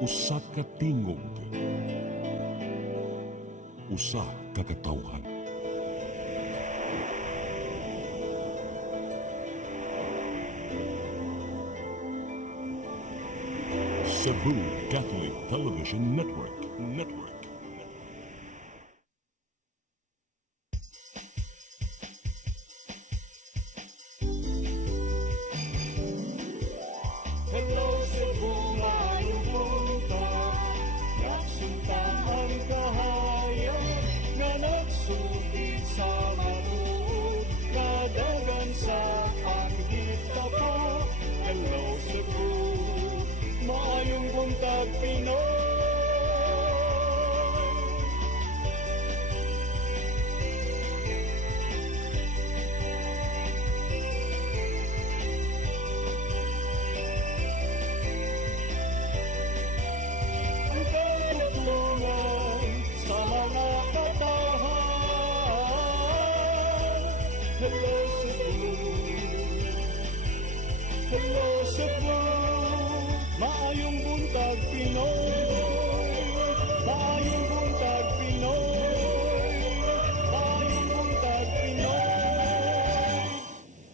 Usa ka tingog, usa ka katawhan. Cebu Catholic Television Network. Hello Cebu, maayong buntag. Nagsunta ang kahayag na nagsugid sa mabuot. Kadagan sa akita po. Hello Cebu, maayong buntag Pinoy. Ang katutulungan sa mga katawhan. Hello Cebu, hello Cebu, maayong buntag Pinoy, maayong buntag Pinoy, maayong buntag Pinoy.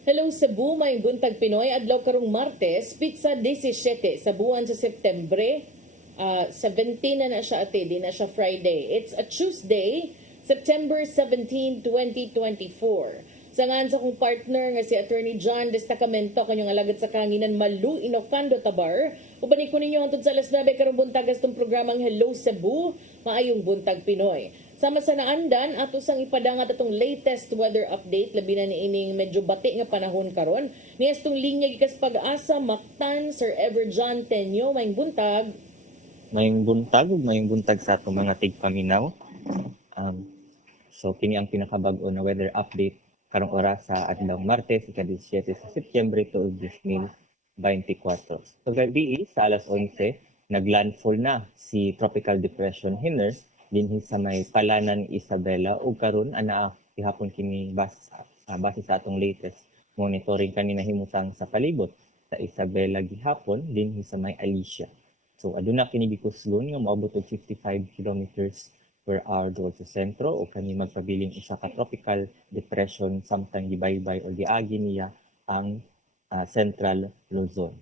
Hello Cebu, may buntag Pinoy, adlaw karong Martes, pizza 17 sa buwan sa Septembre. 17 na siya ate, di na siya Friday. It's a Tuesday, September 17, 2024. Sangan sa kong partner nga si Attorney John Destacamento, kanyang alagad sa kanginan Malu Inocando Tabar. Ubanik ko ninyo ang sa alas 9 karong buntag itong programang Hello Cebu, maayong buntag Pinoy. Sama sa naandan, ato sang ipadangat atong latest weather update, labi na niining medyo bati nga panahon karon. Niyas tong linya gikas Pag-asa, Mactan, Sir Ever John Tenyo, maayong buntag. Mayong buntag ug mayong buntag sa atong mga tigpaminaw. So kini ang pinakabag-o na weather update karong oras sa adlaw Martes, ika-17 sa Setyembre tuig 2024. So gabi sa alas 11, naglandfall na si Tropical Depression Hinner dinhi sa may palanan Isabela ug karon ana gihapon kini base sa atong latest monitoring kanina himutang sa palibot sa Isabela gihapon dinhi sa may Alicia. So aduna kini gikusgon nga moabot og 55 kilometers per hour duol sa sentro o kani magpabiling usa ka tropical depression samtang gibaybay o giagi niya ang Central Luzon.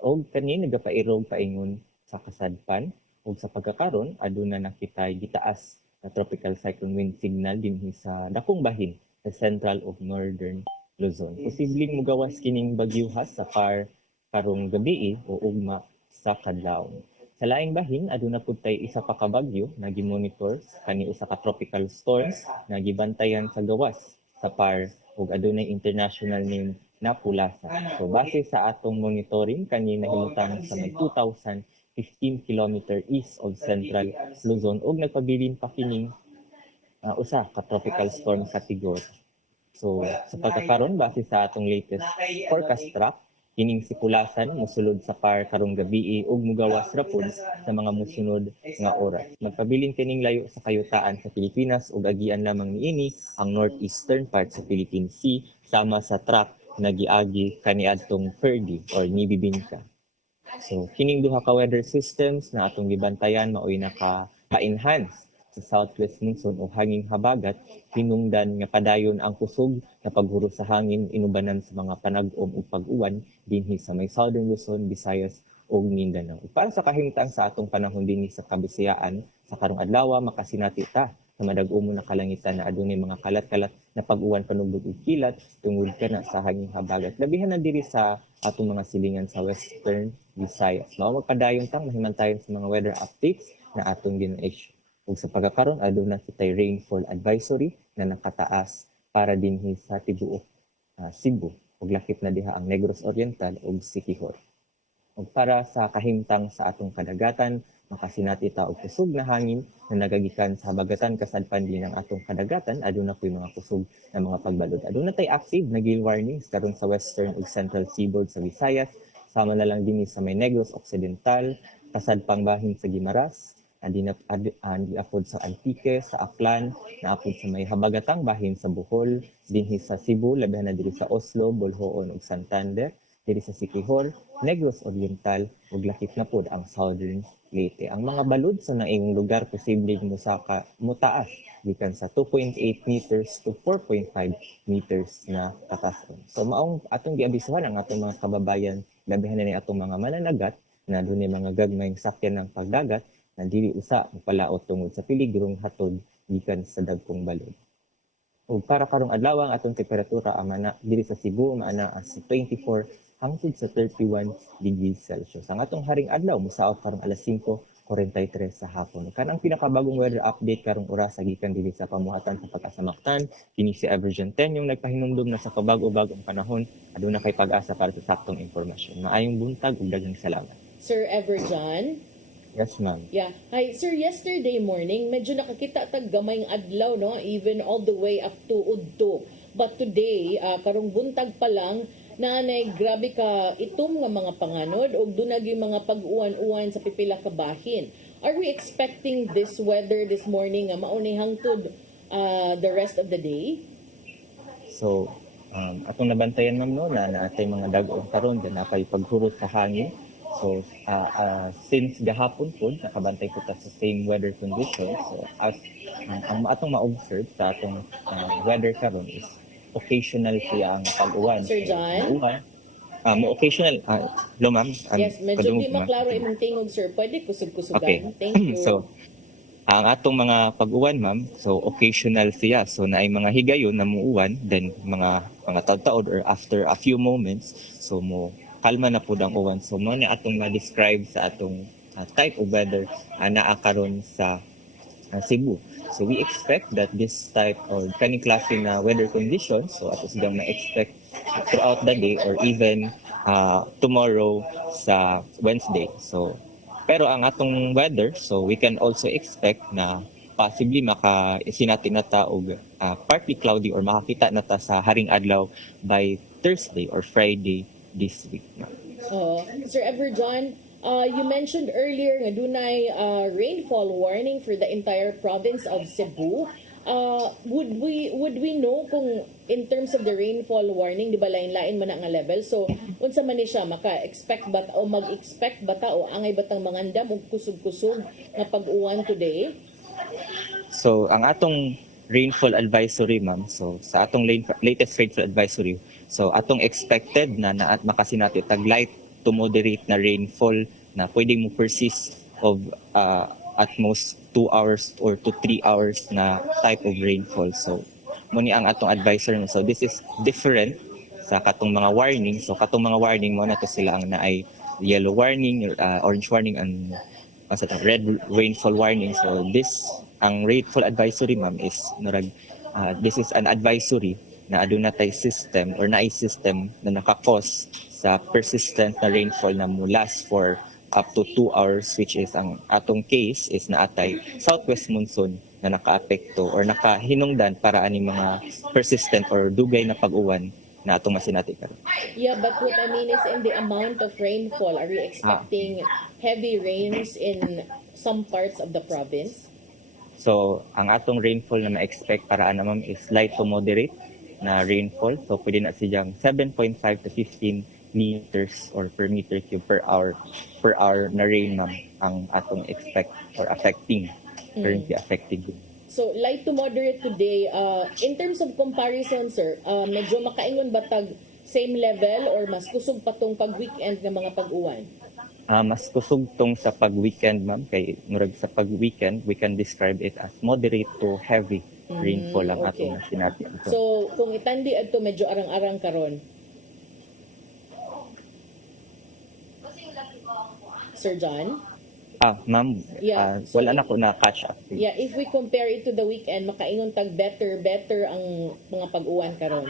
Og kani nagapairog paingon sa kasadpan ug sa pagkakaron aduna nakitay gitaas na tropical cyclone wind signal dinhi sa dakong bahin sa Central ug Northern Luzon. Posibleng mugawas kining bagyuhas sa karong gabi o ugma sa kadlaw. Sa laing bahin aduna pud tay isa pa ka bagyo na gimonitor kani usa ka tropical storms na gibantayan sa gawas sa PAR ug adunay international name na Pulasa. So base sa atong monitoring kani nahimutang sa may 2,015 km east of Central Luzon ug nagpabilin pa kining usa ka tropical storm category. So sa pagkakaron base sa atong latest forecast track kining si Pulasan mosulod sa PAR karong gabi ug mugawas ra pud sa mga mosunod nga oras. Magpabilin kining layo sa kayutaan sa Pilipinas ug agian lamang niini ang northeastern part sa Philippine Sea sama sa track na giagi kaniadtong Ferdy or Nibibinka. So kining duha ka weather systems na atong gibantayan maoy naka-enhance sa southwest monsoon o hanging habagat, hinungdan nga padayon ang kusog na paghuro sa hangin inubanan sa mga panag-om ug pag-uwan dinhi sa may Southern Luzon, Visayas ug Mindanao. Para sa kahimtang sa atong panahon dinhi sa Kabisayaan, sa karong adlaw makasinati ta sa madag-umo na kalangitan na adunay mga kalat-kalat na pag-uwan panugdog ug kilat tungod kana sa hanging habagat. Labihan na diri sa atong mga silingan sa Western Visayas. Mao magpadayon tang mahimantayon sa mga weather updates na atong gina-issue. Ug sa pagkakaroon aduna kitay rainfall advisory na nakataas para dinhi sa tibuok Cebu ug lakip na diha ang Negros Oriental ug Siquijor. Ug para sa kahimtang sa atong kadagatan makasinati ta og kusog na hangin na nagagikan sa habagatan kasadpan din ang atong kadagatan aduna koy mga kusog na mga pagbalod. Aduna tay active na gale warnings karon sa western ug central seaboard sa Visayas, sama na lang dinhi sa may Negros Occidental, kasadpang bahin sa Guimaras, apod sa Antique, sa Aklan, naapod sa may habagatang bahin sa Bohol, dinhi sa Cebu, labihan na diri sa Oslo, Bolhoon ug Santander, diri sa Siquijor, Negros Oriental ug lakip na pod ang Southern Leyte. Ang mga balod sa naing lugar posibleng mutaas gikan sa 2.8 meters to 4.5 meters na katason. So maong atong giabisuhan ang atong mga kababayan, labihan na ni atong mga mananagat na dunay mga gagmayng sakyan ng pagdagat na dili usa mopalaot tungod sa peligrong hatod gikan sa dagkong balod. Ug para karong adlaw ang atong temperatura amana diri sa Cebu maana as 24 hangtod sa 31 degrees Celsius. Ang atong haring adlaw mosaot karong alas 5:43 sa hapon. Kanang pinakabagong weather update karong oras gikan dili sa pamuhatan sa Pag-asa Mactan, kini si Evergen 10 yung nagpahinumdum na sa pabago-bagong panahon aduna kay pag-asa para sa saktong impormasyon. Maayong buntag ug daghang salamat. Sir Everjon. Yes, ma'am. Yeah. Hi, sir, yesterday morning, medyo nakakita tag gamayng adlaw, no? Even all the way up to Udto. But today, karong buntag pa lang, nanay grabe ka itom nga mga panganod o dunag yung mga pag-uwan-uwan sa pipila ka bahin. Are we expecting this weather this morning nga mauni hangtod the rest of the day? So, atong nabantayan ma'am no na naatay mga dag-ong karon na kay paghurot sa hangin. So, since gahapon po, nakabantay ko ta sa same weather conditions. So, as ang atong ma-observe sa atong weather karon is occasional siya ang pag-uwan. Sir John? Occasional, lo ma'am. Yes, medyo di maklaro imong tingog, sir. Pwede kusog-kusugan. Okay. Thank you. So, ang atong mga pag-uwan ma'am, so occasional siya. So, naay mga higayon na muuwan, then mga taud-taud or after a few moments, so mo kalma na po ang uwan. So, mo na atong ma-describe sa atong type of weather naa karon sa Cebu. So, we expect that this type of kaning klase na weather conditions, so ato silang ma-expect throughout the day or even tomorrow sa Wednesday. So, pero ang atong weather, so we can also expect na possibly sinati na ta og partly cloudy or makakita na ta sa haring adlaw by Thursday or Friday this week. Sir Everjon, you mentioned earlier nga dunay rainfall warning for the entire province of Cebu. Would we know kung in terms of the rainfall warning, di ba lain-lain man nga level? So, unsa man ni siya maka-expect ba o mag-expect ba ta o angay batang mangandam og kusog-kusog nga pag-uwan today? So, ang atong rainfall advisory, ma'am. So, sa atong latest rainfall advisory, so atong expected na at makasinati tag light to moderate na rainfall na pwedeng mo persist of at most 2 hours or to 3 hours na type of rainfall. So, muni ang atong advisory. So, this is different sa katong mga warning. So, katong mga warning mo na to sila ang naay yellow warning, orange warning, and red rainfall warning. So, ang rainfall advisory, ma'am, is this is an advisory na aduna tay system or naay system na nakakos sa persistent na rainfall na mo last for up to 2 hours, which is ang atong case is naatay southwest monsoon na nakaapekto or nakahinungdan para ani mga persistent or dugay na pag-uwan na atong masinati karon. Yeah, but what I mean is in the amount of rainfall, are we expecting heavy rains in some parts of the province? So, ang atong rainfall na na-expect para ma'am is light to moderate na rainfall. So, pwede na siyang 7.5 to 15 meters or per meter cube per hour na rain, ma'am, ang atong expect or affecting, currently affected. So, light to moderate today. In terms of comparison, sir, medyo makaingon ba tag same level or mas kusog pa tong pag-weekend ng mga pag-uwan? Mas kusog tong sa pag-weekend, ma'am. Kay murag sa pag-weekend, we can describe it as moderate to heavy rainfall ang okay. atong sinabi. So, kung itandi adto medyo arang-arang karon. Sir John? Ma'am, Yeah, so wala na ko na catch up. Yeah, if we compare it to the weekend, makaingon tag better ang mga pag-uwan karon.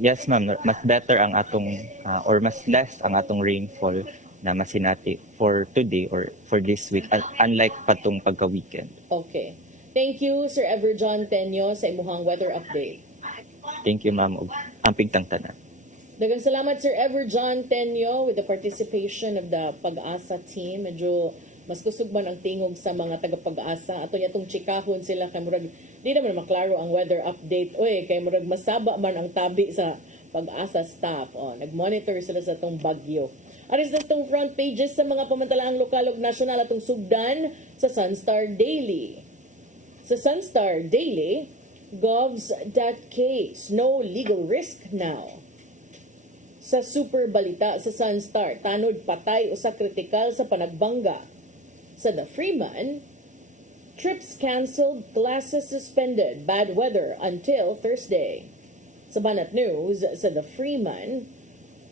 Yes, ma'am. Mas better ang atong or mas less ang atong rainfall na masinati for today or for this week, unlike patong pagka-weekend. Okay. Thank you, Sir Everjon Tenyo, sa imuhang weather update. Thank you, ma'am. Amping tanan. Daghang salamat, Sir Everjon Tenyo, with the participation of the Pag-asa team. Medyo mas kusog man ang tingog sa mga taga-Pag-asa. Ato niya itong chikahon sila kay murag di naman maklaro ang weather update. Oy, kay murag masaba man ang tabi sa Pag-asa staff, nag-monitor sila sa tong bagyo. Aris na tong front pages sa mga pamantalaang lokal ug nasyonal atong sugdan sa Sunstar Daily. Sa Sunstar Daily, Gov's that case, no legal risk now. Sa super balita sa Sunstar, tanod patay usa kritikal sa panagbangga. Sa The Freeman, trips canceled, classes suspended, bad weather until Thursday. Sa Banat News, sa The Freeman,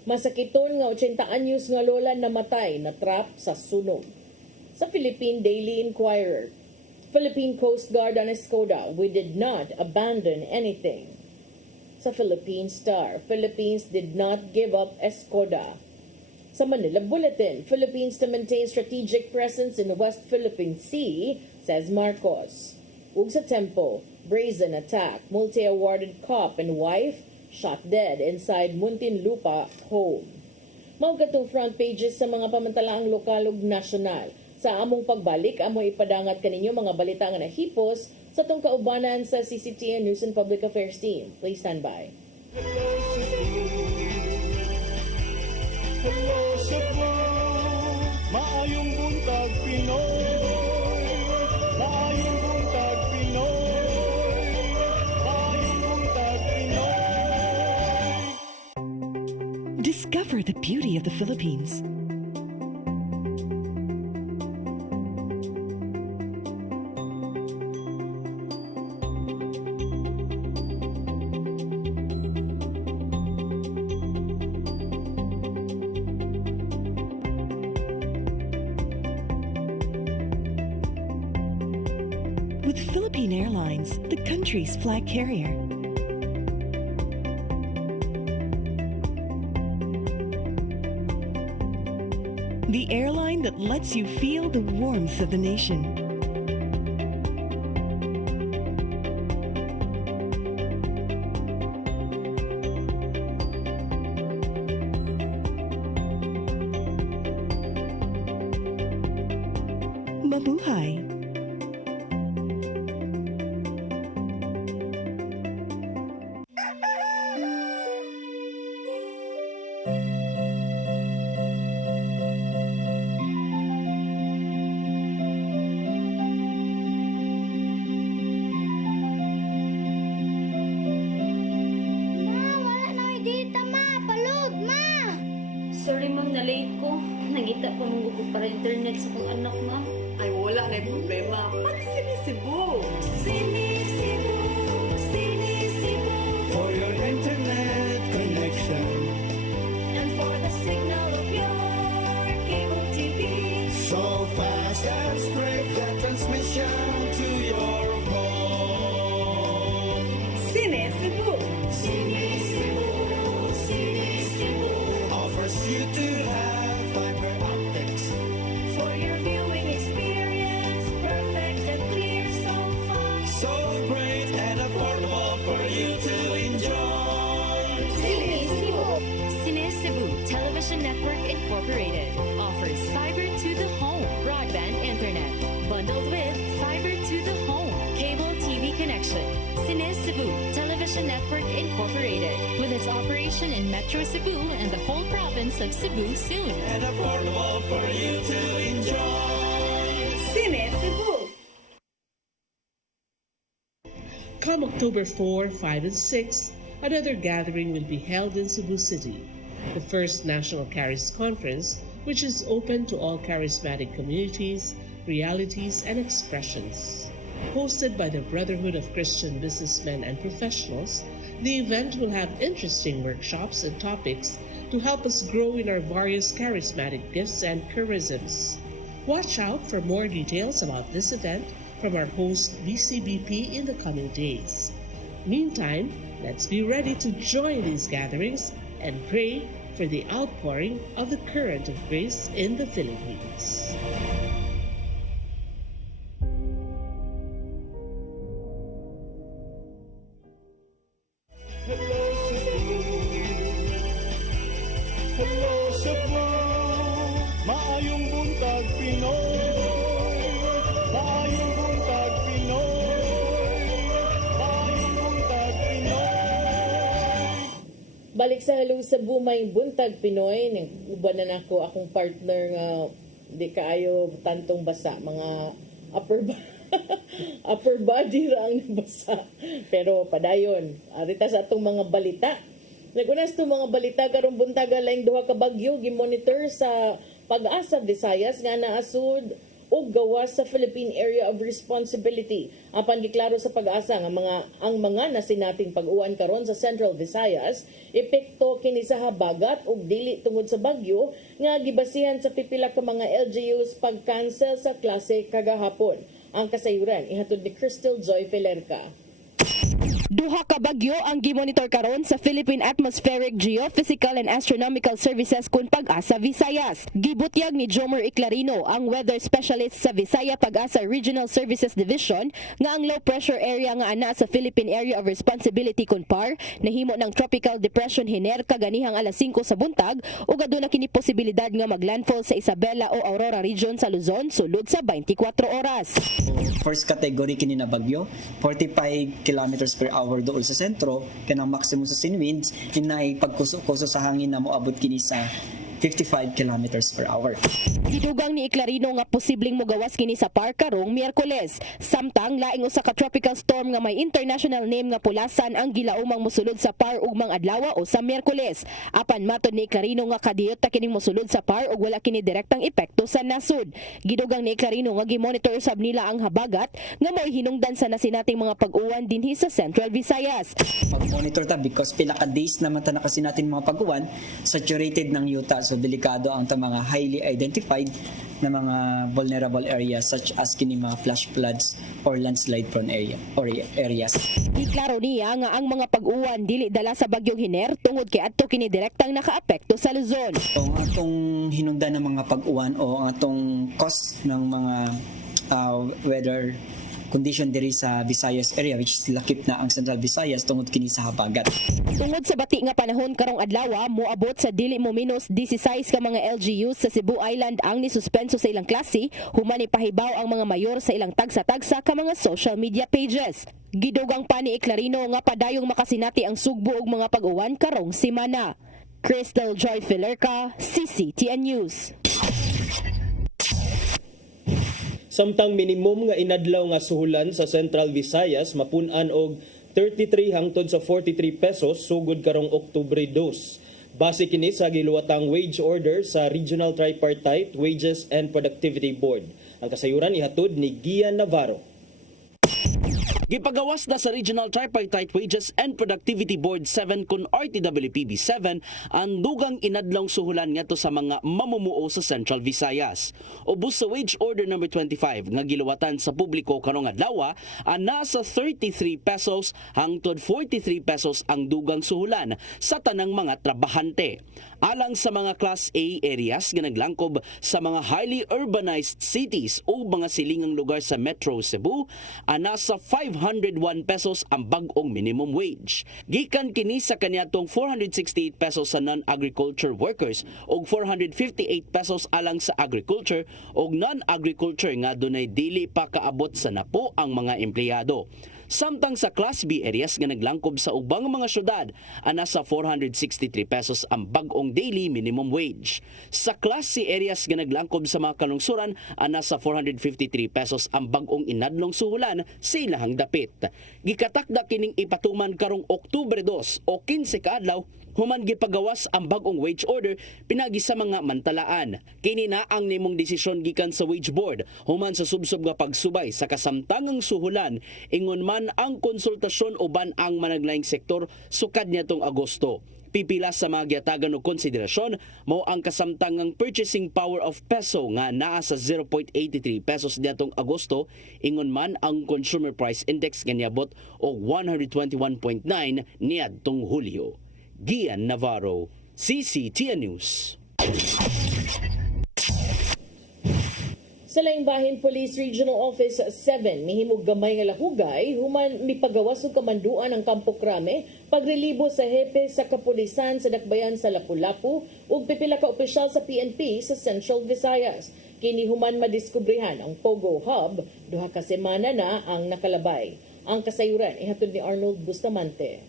masakiton nga 80 anyos nga lola namatay na trap sa sunog. Sa Philippine Daily Inquirer, Philippine Coast Guard on Escoda, we did not abandon anything. Sa Philippine Star, Philippines did not give up Escoda. Sa Manila Bulletin, Philippines to maintain strategic presence in the West Philippine Sea, says Marcos. Ug sa Tempo, brazen attack, multi-awarded cop and wife shot dead inside Muntinlupa home. Mao katong front pages sa mga pamantalaang lokal ug nasyonal. Sa among pagbalik, amo ipadangat kaninyo mga balita nga nahipos sa tong kaubanan sa CCTN News and Public Affairs team. Please stand by. Hello Cebu, maayong buntag Pinoy. Maayong buntag Pinoy. Maayong buntag Pinoy. Discover the beauty of the Philippines. With Philippine Airlines, the country's flag carrier. The airline that lets you feel the warmth of the nation. Mabuhay! Sorry ma'am, na-late ko. Nangita ko nung ko para internet sa kong anak ma'am. Ay, wala na yung problema. Pag-sinisibo. Sinisibo, sinisibo, For your internet connection. and for the signal of your cable TV. So fast and straight that transmission to your home. Sinisibo. Sinisibo, sinisibo, Offers you to have fiber optics. for your viewing experience, perfect and clear so far. So great and affordable for you to enjoy. Cine Cebu Television Network Incorporated offers fiber to the home broadband internet bundled with fiber to the home cable TV connection. Cine Cebu Television Network Incorporated with its operation in Metro Cebu and the whole province of Cebu soon. And affordable for you to enjoy. Sinisibo. Come October 4, 5, and 6, another gathering will be held in Cebu City, the first National Charis Conference, which is open to all charismatic communities, realities, and expressions. Hosted by the Brotherhood of Christian Businessmen and Professionals, the event will have interesting workshops and topics to help us grow in our various charismatic gifts and charisms. Watch out for more details about this event from our host BCBP in the coming days. Meantime, let's be ready to join these gatherings and pray for the outpouring of the current of grace in the Philippines. Hello Cebu. Hello Cebu. Maayong buntag Pinoy. Maayong buntag Pinoy. Maayong buntag Pinoy. Balik sa Hello Cebu, may buntag Pinoy. Uban na nako akong partner nga di kaayo tantong basa. Mga upper body ra ang nabasa. Pero padayon, arita sa atong mga balita. Nagunas to mga balita karong buntag laing duha ka bagyo gimonitor sa Pag-asa Visayas nga naasud og gawas sa Philippine Area of Responsibility. Apan giklaro sa Pag-asa nga ang mga nasinating pag-uwan karon sa Central Visayas epekto kini sa habagat ug dili tungod sa bagyo nga gibasihan sa pipila ka mga LGUs pag-cancel sa klase kagahapon. Ang kasayuran ihatod ni Crystal Joy Felerca. Duha ka bagyo ang gimonitor karon sa Philippine Atmospheric Geophysical and Astronomical Services kun Pag-asa Visayas. Gibutyag ni Jomer Iclarino, ang weather specialist sa Visaya Pag-asa Regional Services Division, nga ang low pressure area nga ana sa Philippine Area of Responsibility kun PAR nahimo ng Tropical Depression hiner kaganihang alas 5 sa buntag ug aduna kini posibilidad nga maglandfall sa Isabela o Aurora region sa Luzon sulod sa 24 oras. First category kini na bagyo, 45 kilometers per hour dool sa sentro, kanang maximum sa winds, inay pagkuso-kuso sa hangin na moabot kini sa 55 kilometers per hour. Gidugang ni Iclarino nga posibleng mogawas kini sa PAR karong Miyerkules. Samtang laing usa ka tropical storm nga may international name nga Pulasan ang gilaumang mosulod sa PAR ug mga adlaw o sa Miyerkules. Apan matud ni Iclarino nga kadiyot ta kining mosulod sa PAR ug wala kini direktang epekto sa nasud. Gidugang ni Iclarino nga gimonitor usab nila ang habagat nga mo'y hinungdan sa nasinating mga pag-uwan dinhi sa Central Visayas. Pag-monitor ta because pila ka days naman ta nakasinatin mga pag-uwan, saturated ng yuta. So delikado ang mga highly identified na mga vulnerable areas such as kini mga flash floods or landslide prone areas. Iklaro niya nga ang mga pag-uwan dili dala sa bagyong Hiner tungod kay adto kini direktang nakaapekto sa Luzon. Ang atong hinungdan ng mga pag-uwan o ang atong cause ng mga weather condition diri sa Visayas area which is lakip na ang Central Visayas tungod kini sa habagat. Tungod sa bati nga panahon karong adlaw moabot sa dili mo minus 16 ka mga LGUs sa Cebu Island ang nisuspenso sa ilang klase human ipahibaw ang mga mayor sa ilang tagsa-tagsa ka mga social media pages. Gidugang pa ni Iclarino nga padayong makasinati ang sugbo og mga pag-uwan karong semana. Crystal Joy Felerca, CCTN News. Samtang minimum nga inadlaw nga suhulan sa Central Visayas mapun-an og 33 hangtod sa 43 pesos sugod karong Oktubre 2. Base kini sa giluwatang wage order sa Regional Tripartite Wages and Productivity Board. Ang kasayuran ihatod ni Gian Navarro. Gipagawas na sa Regional Tripartite Wages and Productivity Board 7 kun RTWPB 7 ang dugang inadlong suhulan ngadto sa mga mamumuo sa Central Visayas. Ubos sa Wage Order number 25 nga giluwatan sa publiko karong adlaw ana sa 33 pesos hangtod 43 pesos ang dugang suhulan sa tanang mga trabahante. Alang sa mga Class A areas nga naglangkob sa mga highly urbanized cities o mga silingang lugar sa Metro Cebu, ana sa 501 pesos ang bag-ong minimum wage. Gikan kini sa kaniadtong 468 pesos sa non-agriculture workers o 458 pesos alang sa agriculture o non-agriculture nga dunay dili pa kaabot sa napo ang mga empleyado. Samtang sa Class B areas nga naglangkob sa ubang mga syudad, ana sa 463 pesos ang bag-ong daily minimum wage. Sa Class C areas nga naglangkob sa mga kalungsuran, ana sa 453 pesos ang bag-ong inadlong suhulan sa ilahang dapit. Gikatakda kining ipatuman karong Oktubre 2 o 15 ka adlaw human gipagawas ang bag-ong wage order pinagi sa mga mantalaan. Kini na ang nimong desisyon gikan sa wage board human sa subsob nga pagsubay sa kasamtangang suhulan ingon man ang konsultasyon uban ang managlaing sektor sukad niadtong Agosto. Pipila sa mga giatagan og konsiderasyon mao ang kasamtangang purchasing power of peso nga naa sa 0.83 pesos niadtong Agosto ingon man ang consumer price index nga niabot og 121.9 niadtong Hulyo. Gian Navarro, CCTN News. Sa laing bahin Police Regional Office 7 mihimog gamay nga lahugay human mipagawas og kamanduan ang Kampo Krame pagrelibo sa hepe sa kapulisan sa Dakbayan sa Lapu-Lapu ug pipila ka opisyal sa PNP sa Central Visayas. Kini human madiskubrehan ang Pogo Hub duha ka semana na ang nakalabay. Ang kasayuran ihatod ni Arnold Bustamante.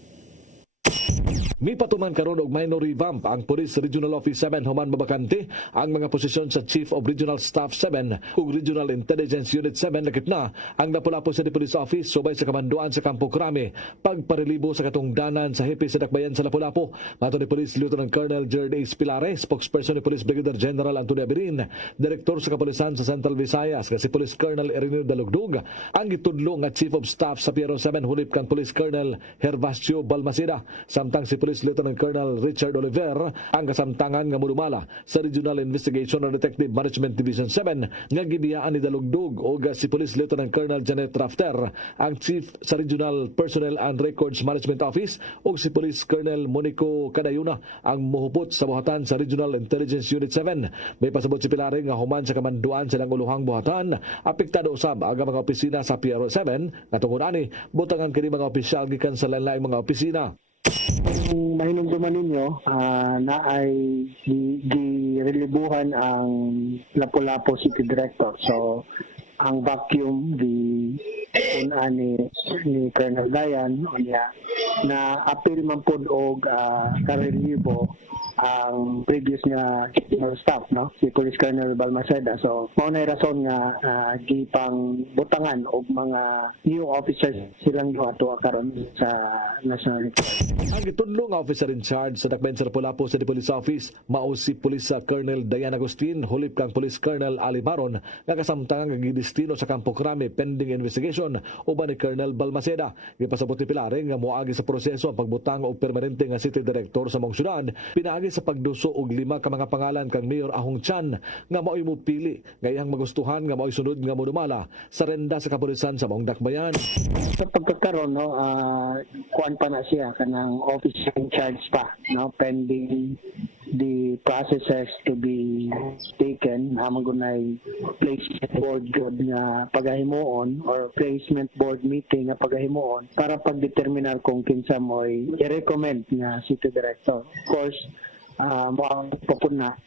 Mipatuman karon og minor revamp ang Police Regional Office 7 human mabakante ang mga posisyon sa Chief of Regional Staff 7 ug Regional Intelligence Unit 7 lakip na ang Lapu-Lapu City Police Office subay sa kamanduan sa Campo Crame pagparelibo sa katungdanan sa hepe sa dakbayan sa Lapu-Lapu. Mato ni Police Lieutenant Colonel Jared A. Pilare, spokesperson ni Police Brigadier General Antonio Abirin, Direktor sa Kapulisan sa Central Visayas kasi Police Colonel Erineo Dalugdug, ang gitudlo nga Chief of Staff sa Piero 7 hulip kang Police Colonel Hervasio Balmaceda, samtang si Police Lieutenant Colonel Richard Oliver ang kasamtangan nga mudumala sa Regional Investigation and Detective Management Division 7 nga gibiyaan ni Dalugdug o si Police Lieutenant Colonel Janet Rafter ang Chief sa Regional Personnel and Records Management Office o si Police Colonel Monico Cadayuna ang muhupot sa buhatan sa Regional Intelligence Unit 7. May pasabot si Pilare nga human sa kamanduan silang uluhang buhatan apektado usab ang mga opisina sa PRO 7 nga tungod ani butangan kini mga opisyal gikan sa lain-laing mga opisina. Kung mahinumduman ninyo, na ay girelibuhan ang Lapu-Lapu City Director. So, ang vacuum ni Colonel Dayan na appeal man pod og karelibo ang previous nga general staff, no, si Police Colonel Balmaceda. So mao na rason nga gipang butangan og mga new officers silang duha karon sa National Guard. Ang gitudlo nga officer in charge sa dakbayan sa Lapu-Lapu City Police Office mao si Police Colonel Diana Agustin hulip kang Police Colonel Ali Baron nga kasamtangan nga gidestino sa Campo Crame pending investigation uban ni Colonel Balmaceda. Gipasabot ni Pilare nga moagi sa proseso ang pagbutang og permanente nga city director sa mong syudad pinaagi sa pagduso og 5 ka mga pangalan kang Mayor Ahong Chan nga mao'y mupili nga iyang magustuhan nga mao'y sunod nga modumala sa renda sa kapulisan sa mong dakbayan. Sa pagkakaroon, no, kuan pa na siya kanang officer in charge pa, no, pending the processes to be taken. Magunay placement board good nga pagahimuon or placement board meeting nga pagahimuon para pagdeterminar kung kinsa mo'y i-recommend nga city director. Of course, mo papuna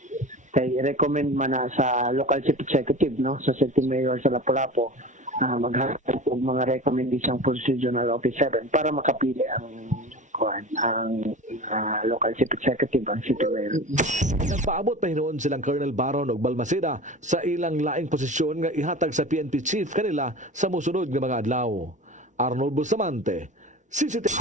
kay recommend man na sa local chief executive, no, sa city mayor sa Lapu-Lapu maghatag og mga recommendation for regional officer para makapili ang local chief executive ang city mayor. Nagpaabot pa hinuon silang Colonel Baron ug Balmaceda sa ilang laing posisyon nga ihatag sa PNP chief kanila sa mosunod nga mga adlaw. Arnold Bustamante, CCTV.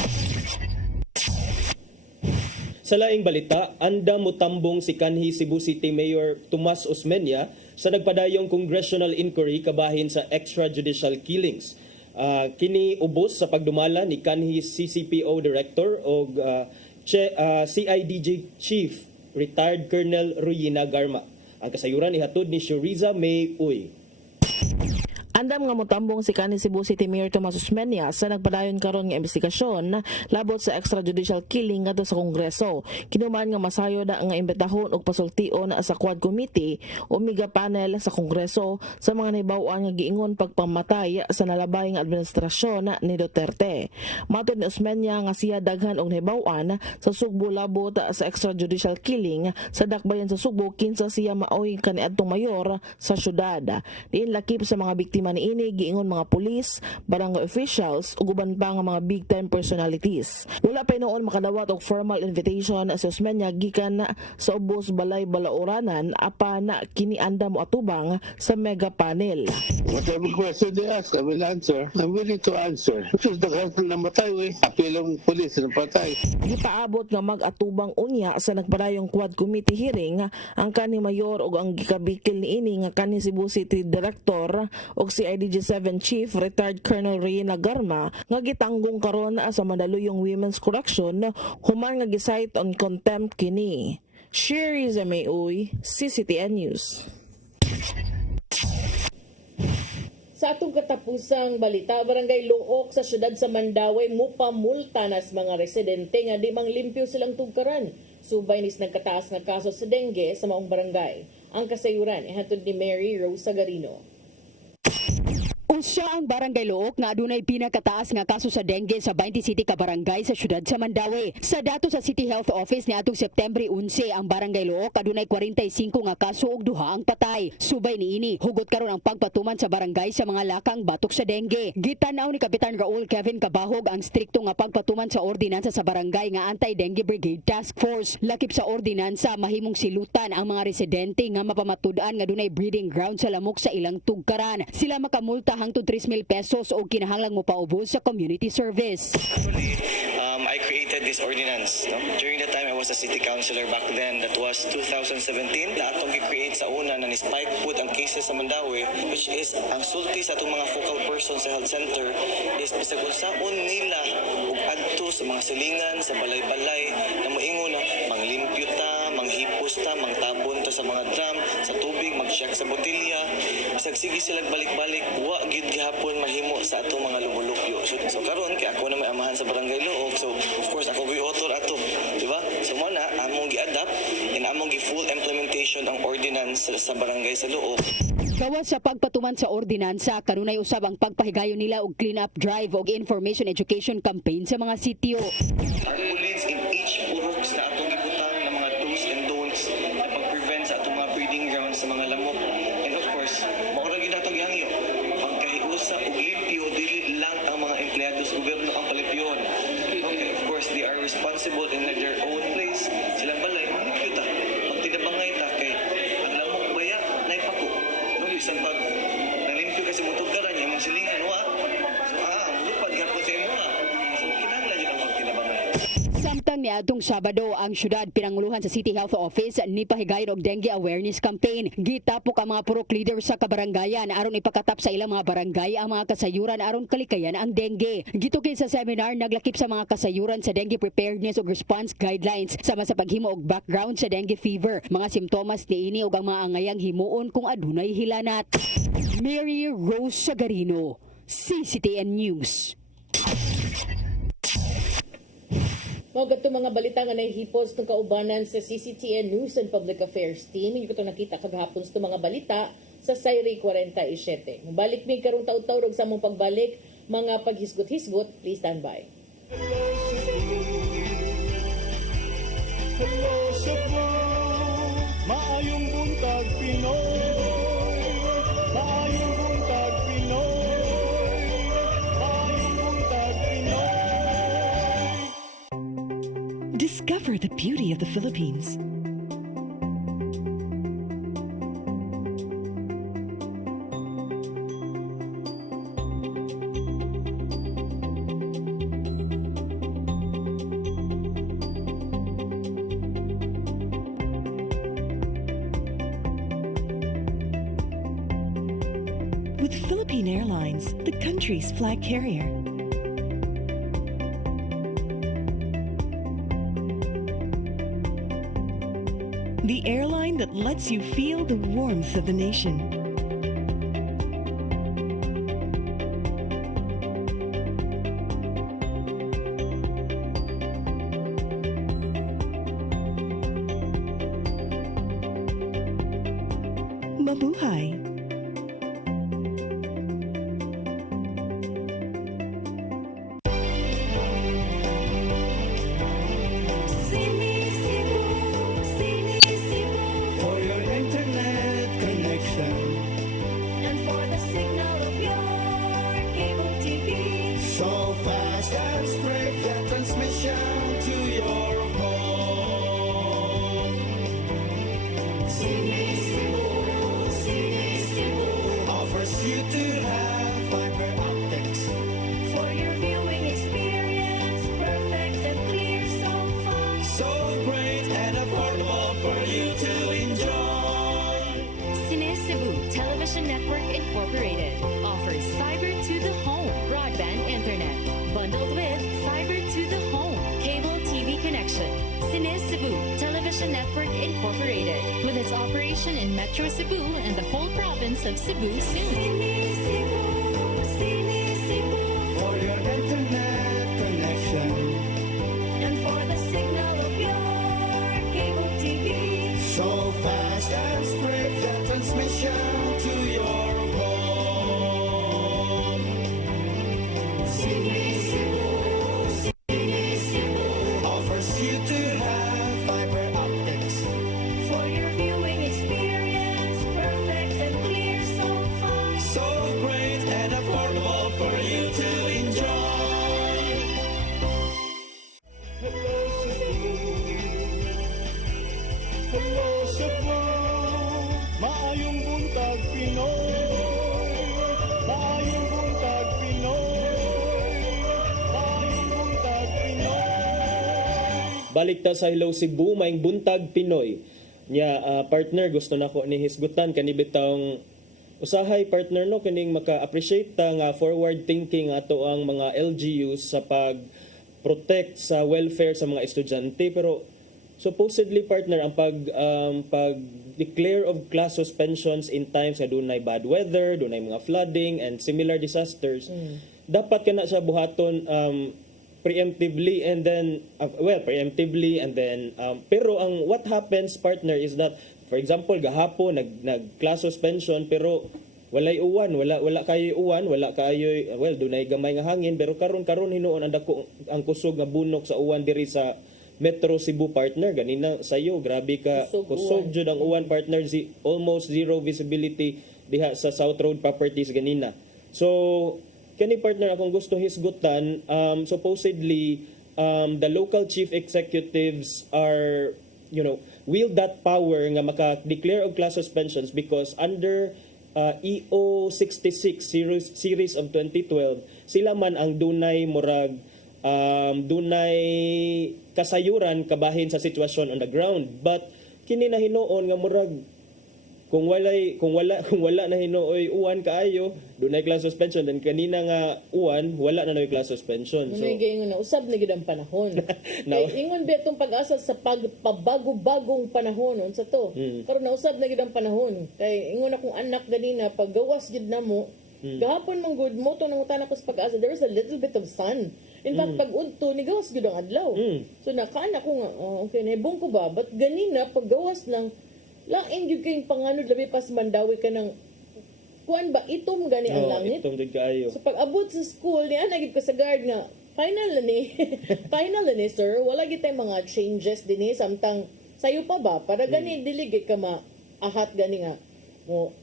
Sa laing balita, anda motambong si kanhi Cebu City Mayor Tomas Osmeña sa nagpadayong congressional inquiry kabahin sa extrajudicial killings. Kini ubos sa pagdumala ni kanhi CCPO Director o CIDG Chief retired Colonel Ruyina Garma. Ang kasayuran ihatod ni Shuriza May Uy. Andam nga motambong si kanhi Cebu City Mayor Tomas Osmeña sa nagpadayon karon nga investigasyon labot sa extrajudicial killing ngadto sa Kongreso. Kinuman nga masayo na nga imbitahon og pasultion sa Quad Committee o Mega Panel sa Kongreso sa mga nahibaw-an nga giingon pagpamatay sa nalabay nga administrasyon ni Duterte. Matod ni Osmeña nga siya daghan og nahibaw-an sa Sugbo labot sa extrajudicial killing sa dakbayan sa Sugbo kinsa siya maoy kaniadtong mayor sa syudad. Diin lakip sa mga biktima niini giingon mga pulis, barangay officials ug uban pa nga mga big time personalities. Wala pa noon makadawat og formal invitation sa Osmeña gikan sa ubos balay balauranan apan kini anda mo atubang sa mega panel. Whatever question they ask, I will answer. I'm willing to answer. Because the council na matay, apelong pulis na patay. Gipaabot nga mag-atubang unya sa nagpadayong Quad Committee hearing ang kanhi mayor ug ang gikabikil niini nga kanhi Cebu City Director ug CIDG 7 Chief retired Colonel Ruyina Garma nga gitanggong karon sa Mandaluyong Women's Correction human nga gisite on contempt kini. Shuriza May Uy, CCTN News. Sa atong katapusang balita, Barangay Luok sa syudad sa Mandaue mupamulta nas mga residente nga di manglimpyo silang tugkaran. Subay nis nagkataas nga kaso sa dengue sa maong barangay. Ang kasayuran ihatod ni Mary Rose Sagarino. Usa ang barangay Luok nga adunay pinakataas nga kaso sa dengue sa 20 city ka barangay sa syudad sa Mandawi. Sa dato sa City Health Office niadtong September 11, ang barangay Luok adunay 45 nga kaso ug duha ang patay. Subay niini, hugot karon ang pagpatuman sa barangay sa mga lakang batok sa dengue. Gitanaw ni Kapitan Raul Kevin Kabahog ang strikto nga pagpatuman sa ordinansa sa barangay nga Anti-Dengue Brigade Task Force. Lakip sa ordinansa mahimong silutan ang mga residente nga mapamatud-an nga dunay breeding ground sa lamok sa ilang tugkaran. Sila makamulta hangtod 3,000 pesos o kinahanglang mo paubos sa community service. I created this ordinance. No? During the time I was a city councilor back then, that was 2017. Atong gi-create sa una na ni-spike put ang cases sa Mandawi, which is ang sulti sa atong mga focal persons sa health center is bisag unsaon nila ug adto sa mga silingan, sa balay-balay na moingon na manglimpyo ta, manghipos ta, mangtabon ta sa mga drum, sa tubig, mag-check sa botilya. Bisag sige sila balik-balik, wa gyud gihapon mahimo sa atong mga lumulupyo. So karon kay ako na may amahan sa barangay Luok. So of course ako gi-author ato, di ba? So mo na among gi-adapt and among gi-full implementation ang ordinance sa barangay sa Luok. Gawas sa pagpatuman sa ordinansa, kanunay usab ang pagpahigayon nila og clean up drive og information education campaign sa mga sitio. Our bullets in each purok na atong gibutang ng mga do's and don'ts na pag-prevent sa atong mga breeding grounds sa mga lamok. And of course, mao ra gyud atong gihangyo. Pagkahiusa og limpyo dili lang ang mga empleyado sa gobyerno ang palipyon. Okay, of course, they are responsible in their own place. Silang balay, limpyo ta. Pag tinabangay ta kay ang lamok baya naipako. No, isang pag nalimpyo kasi mo tugkaran niya imong silingan wa. So lupad gyapon sa imo ha. So kinahanglan gyud ang pagtinabangay. Samtang niadtong Sabado, ang syudad pinanguluhan sa City Health Office ni pahigayon og dengue awareness campaign. Gitapok ang mga purok leader sa kabarangayan aron ipakatap sa ilang mga barangay ang mga kasayuran aron kalikayan ang dengue. Gitukod sa seminar naglakip sa mga kasayuran sa dengue preparedness ug response guidelines sama sa paghimo og background sa dengue fever, mga simptomas niini ug ang mga angayang himuon kung adunay hilanat. Mary Rose Sagarino, CCTN News. Mga gato mga balita nga nahihipos ng kaubanan sa CCTN News and Public Affairs Team. Hindi ko ito nakita kaghapon sa mga balita sa Sayri 47. Mabalik mi karong taw-taw sa mong pagbalik, mga paghisgot-hisgot, please stand by. Hello Cebu, maayong buntag Pinoy. Maayong buntag Pinoy. Maayong buntag Pinoy. Discover the beauty of the Philippines. With Philippine Airlines, the country's flag carrier. The airline that lets you feel the warmth of the nation. Mabuhay! For your internet connection. And for the signal of your cable TV. So fast and straight the transmission to your home. Sini Cebu offers you to have fiber optics. for your viewing experience, perfect and clear so far. So great and affordable for you to enjoy. Cine Cebu Television Network Incorporated offers fiber to the home broadband internet bundled with fiber to the home cable TV connection. Cine Cebu Television Network Incorporated with its operation in Metro Cebu and the whole province of Cebu soon. Sini Cebu For your internet connection. and for the signal of your cable TV. So fast and straight the transmission to your home. buntag Pinoy, maayong buntag Pinoy, maayong buntag Pinoy. Balik ta sa Hello Cebu, maing buntag Pinoy. Nya partner, gusto nako ni hisgutan kani bitawng usahay partner no kining maka-appreciate ta nga forward thinking ato ang mga LGUs sa pag-protect sa welfare sa mga estudyante, pero supposedly partner ang pag declare of class suspensions in times nga dunay bad weather, dunay mga flooding and similar disasters, dapat kana siya buhaton preemptively and then pero ang what happens partner is that, for example, gahapon nag class suspension pero walay uwan, wala kayo uwan, wala kayo dunay gamay nga hangin, pero karon hinuon ang dako ang kusog nga bunok sa uwan diri sa Metro Cebu partner. Ganina sayo, grabe ka kusog jud ang uwan partner, almost zero visibility diha sa South Road Properties ganina. So kani partner akong gusto hisgutan, supposedly the local chief executives are wield that power nga maka-declare of class suspensions because under EO 66 series of 2012 sila man ang dunay murag dunay kasayuran kabahin sa sitwasyon on the ground, but kini na hinuon nga murag kung wala na hinooy uwan kaayo, dunay class suspension, then kanina nga uwan wala na class suspension. So ingon na usab na gid ang panahon. Ingon ba itong pag-asa sa pagpabago-bagong panahon unsa to? Karon na usab na gid ang panahon. Kay ingon akong anak ganina paggawas gid namo, gahapon man good mo to nangutana ko sa pag-asa, there is a little bit of sun. In fact, pag-udto, nigawas gid ang adlaw. So nakana ko nga, okay, naibong ko ba? But ganina, paggawas lang, laing yung kayong panganod, labi pas mandawi ka ng, kuan ba, itom gani ang langit? Itom din kaayo. So pag abot sa school, niya, nagid ko sa guard nga, final ni sir, wala gitay mga changes din samtang, sayo pa ba? Para gani, diligid ka maahat gani nga.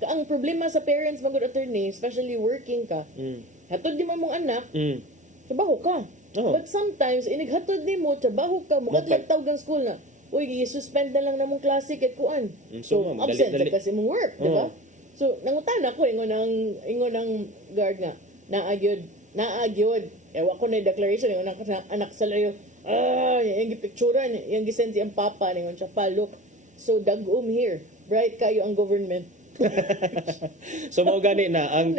Ang problema sa parents, magod attorney, especially working ka, hatod di mo mong anak, trabaho ka. But sometimes, inighatod ni mo, trabaho ka, mukha tawag ang school na, uy, i-suspend na lang na mong klase kahit kuan. So, absent sa kasi mong work, di ba? So, nangutan ako, ingon ang guard nga, naagyod. Ewa ko na yung declaration, ingon ang anak sa layo, yung gipicturan, yung gisensi ang papa, ingon siya pa, look, so dagum here, bright kayo ang government. So mao gani na ang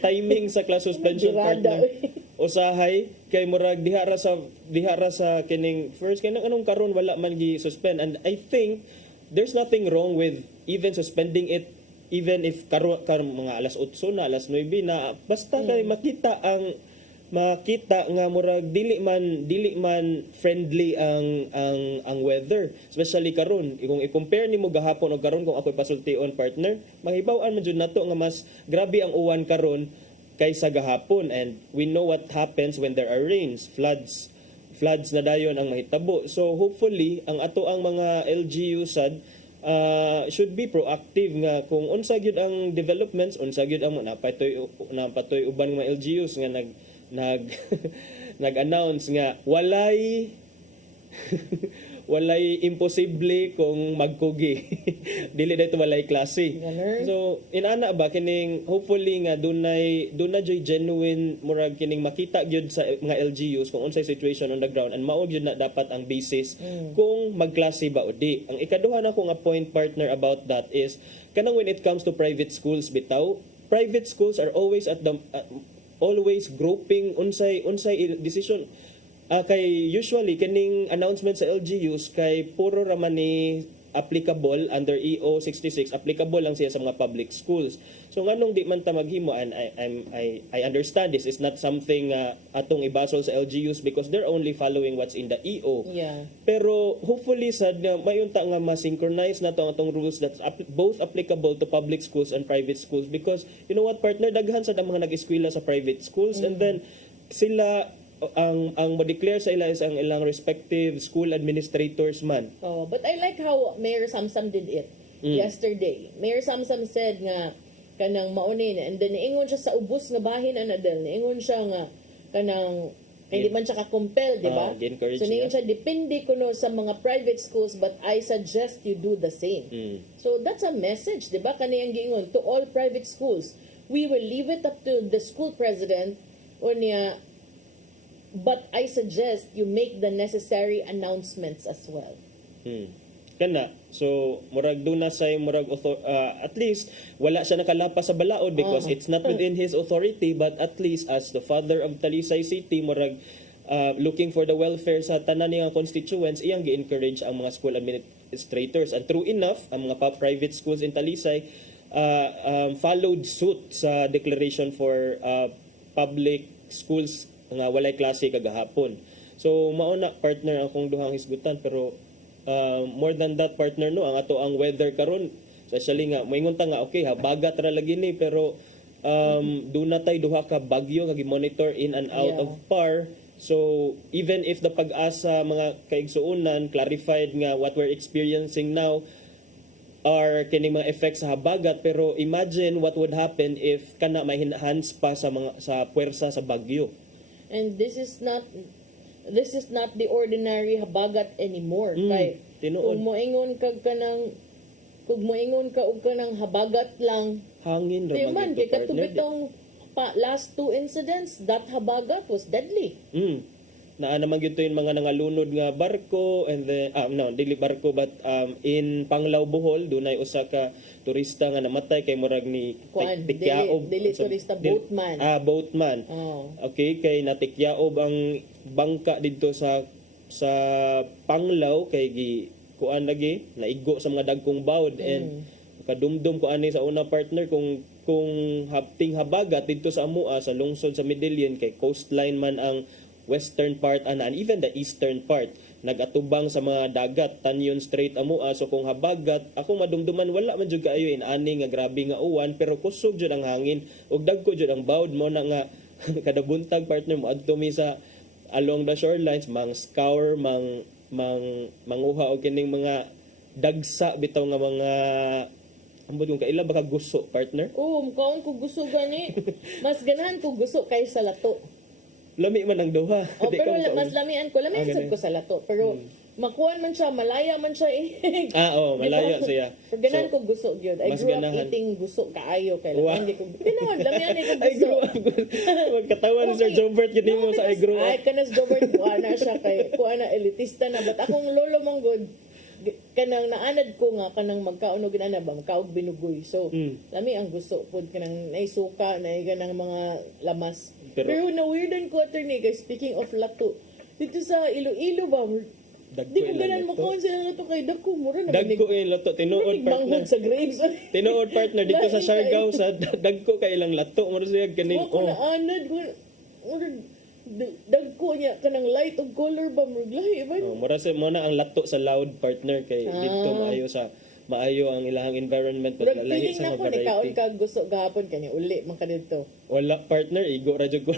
timing sa class suspension partner usahay kay murag dihara sa kining first kay anong karon wala man gi-suspend, and I think there's nothing wrong with even suspending it even if karon mga alas 8 na alas 9 na basta kay makita nga murag dili man friendly ang weather, especially karon kung i-compare nimo gahapon og karon, kung ako'y pasultion partner, mahibaw-an man jud nato nga mas grabe ang uwan karon kaysa gahapon, and we know what happens when there are rains, floods na dayon ang mahitabo. So hopefully ang ato ang mga LGU sad should be proactive nga kung unsa gyud ang developments, unsa gyud ang napatoy uban nga LGUs nga nag-announce nga walay imposible kung magkugi. Dili dito walay klase. So inana ba kining hopefully nga dunay joy genuine murag kining makita gyud sa mga LGUs kung unsay situation on the ground, and mao gyud na dapat ang basis kung magklase ba o di. Ang ikaduha na kong point partner about that is kanang when it comes to private schools bitaw, private schools are always always groping unsay decision. Kay usually kining announcement sa LGUs kay puro raman ni applicable under EO 66, applicable lang siya sa mga public schools. So nganong di man ta maghimo, and I understand this is not something atong ibasol sa LGUs because they're only following what's in the EO. Yeah. Pero hopefully sad nga mayunta nga ma-synchronize na atong rules that's both applicable to public schools and private schools, because you know what partner, daghan sad ang mga nag-eskwela sa private schools, and then sila ang mo-declare sa ila is ang ilang respective school administrators man. But I like how Mayor Samsam did it yesterday. Mayor Samsam said nga kanang maunin, and then niingon siya sa ubos nga bahin anadel, niingon siya nga kanang Kaya di man siya ka-compel, di ba? gi-encourage So, niya. siya, depende kuno sa mga private schools, but I suggest you do the same. So, that's a message, di ba? Kaniyang giingon, to all private schools. We will leave it up to the school president o niya, but I suggest you make the necessary announcements as well. Kana. So, murag doon na say murag at least wala siya nakalapas sa balaod because it's not within his authority, but at least as the father of Talisay City, murag looking for the welfare sa tanan nga constituents, iyang gi-encourage ang mga school administrators. And true enough, ang mga private schools in Talisay followed suit sa declaration for public schools nga walay klase kagahapon. So, mauna partner ang kong duhang hisgutan, pero more than that partner no ang ato ang weather karon, especially nga moingon ta nga okay habagat ra lagi ni, pero do na tay duha ka bagyo nga gi-monitor in and out of PAR. So even if the pag-asa mga kaigsuonan clarified nga what we're experiencing now are kining mga effects sa habagat, pero imagine what would happen if kana ma-enhance pa sa mga sa puwersa sa bagyo. And this is not the ordinary habagat anymore. Kay kung moingon ka og kanang habagat lang, hangin ra man man kay katubitong last two incidents, that habagat was deadly. Naa naman gyud yung mga nangalunod nga barko, and then dili barko but in Panglao, Bohol dunay usa ka turista nga namatay kay murag ni tikyaob. Dili turista, boatman. Boatman. Okay, kay natikyaob ang bangka didto sa Panglao, kay kuan lagi naigo sa mga dagkong bawd, and kadumdum ko ani sa una partner kung hapting habagat didto sa amua sa lungsod sa Medellin, kay coastline man ang western part and even the eastern part nagatubang sa mga dagat, Tanyon Strait amua. So kung habagat ako madumduman wala man jud kaayo ani nga grabe nga uwan, pero kusog jud ang hangin ug dagko jud ang bawd mo na nga kada buntag partner mo adto mi sa along the shorelines mang scour manguha og kining mga dagsa bitaw nga mga ambot kung kaila baka guso partner. Kaon ko gusto gani. Mas ganahan ko gusto kaysa lato. Lami man ang duha. Pero mas lamian sad ko sa lato. Pero makuan man siya, malaya man siya malaya siya. Pero ganahan ko gusto gyud. I grew up eating guso kaayo kay hindi ko. Tinuod lamian ko gusto. Magkatawa ni Sir Jobert gid mo sa I grew up. Ay kanas Jobert kuana siya kay kuana elitista na, but akong lolo man good kanang naanad ko nga kanang magkaon og ginana ba magkaog binugoy. So lami ang gusto pud kanang naisuka na ganang mga lamas. Pero na-weirdan ko attorney guys, speaking of lato, dito sa Iloilo ba, di ko ganan makuha sila lato kay dako, mura na. Dagko yung lato, tinuod partner. Sa grapes. Tinuod partner, dito sa Siargao, sa dagko kay ilang lato, mura siya ganing. Ako naanad, dagko niya, kanang light of color ba, muraglahi ba? Mura siya, muna ang lato sa loud partner, kay dito maayo ang ilahang environment, paglalahit sa mga variety. Kaon ka gusto gahapon kanya uli man kadto. Wala partner, igo ra jud ko.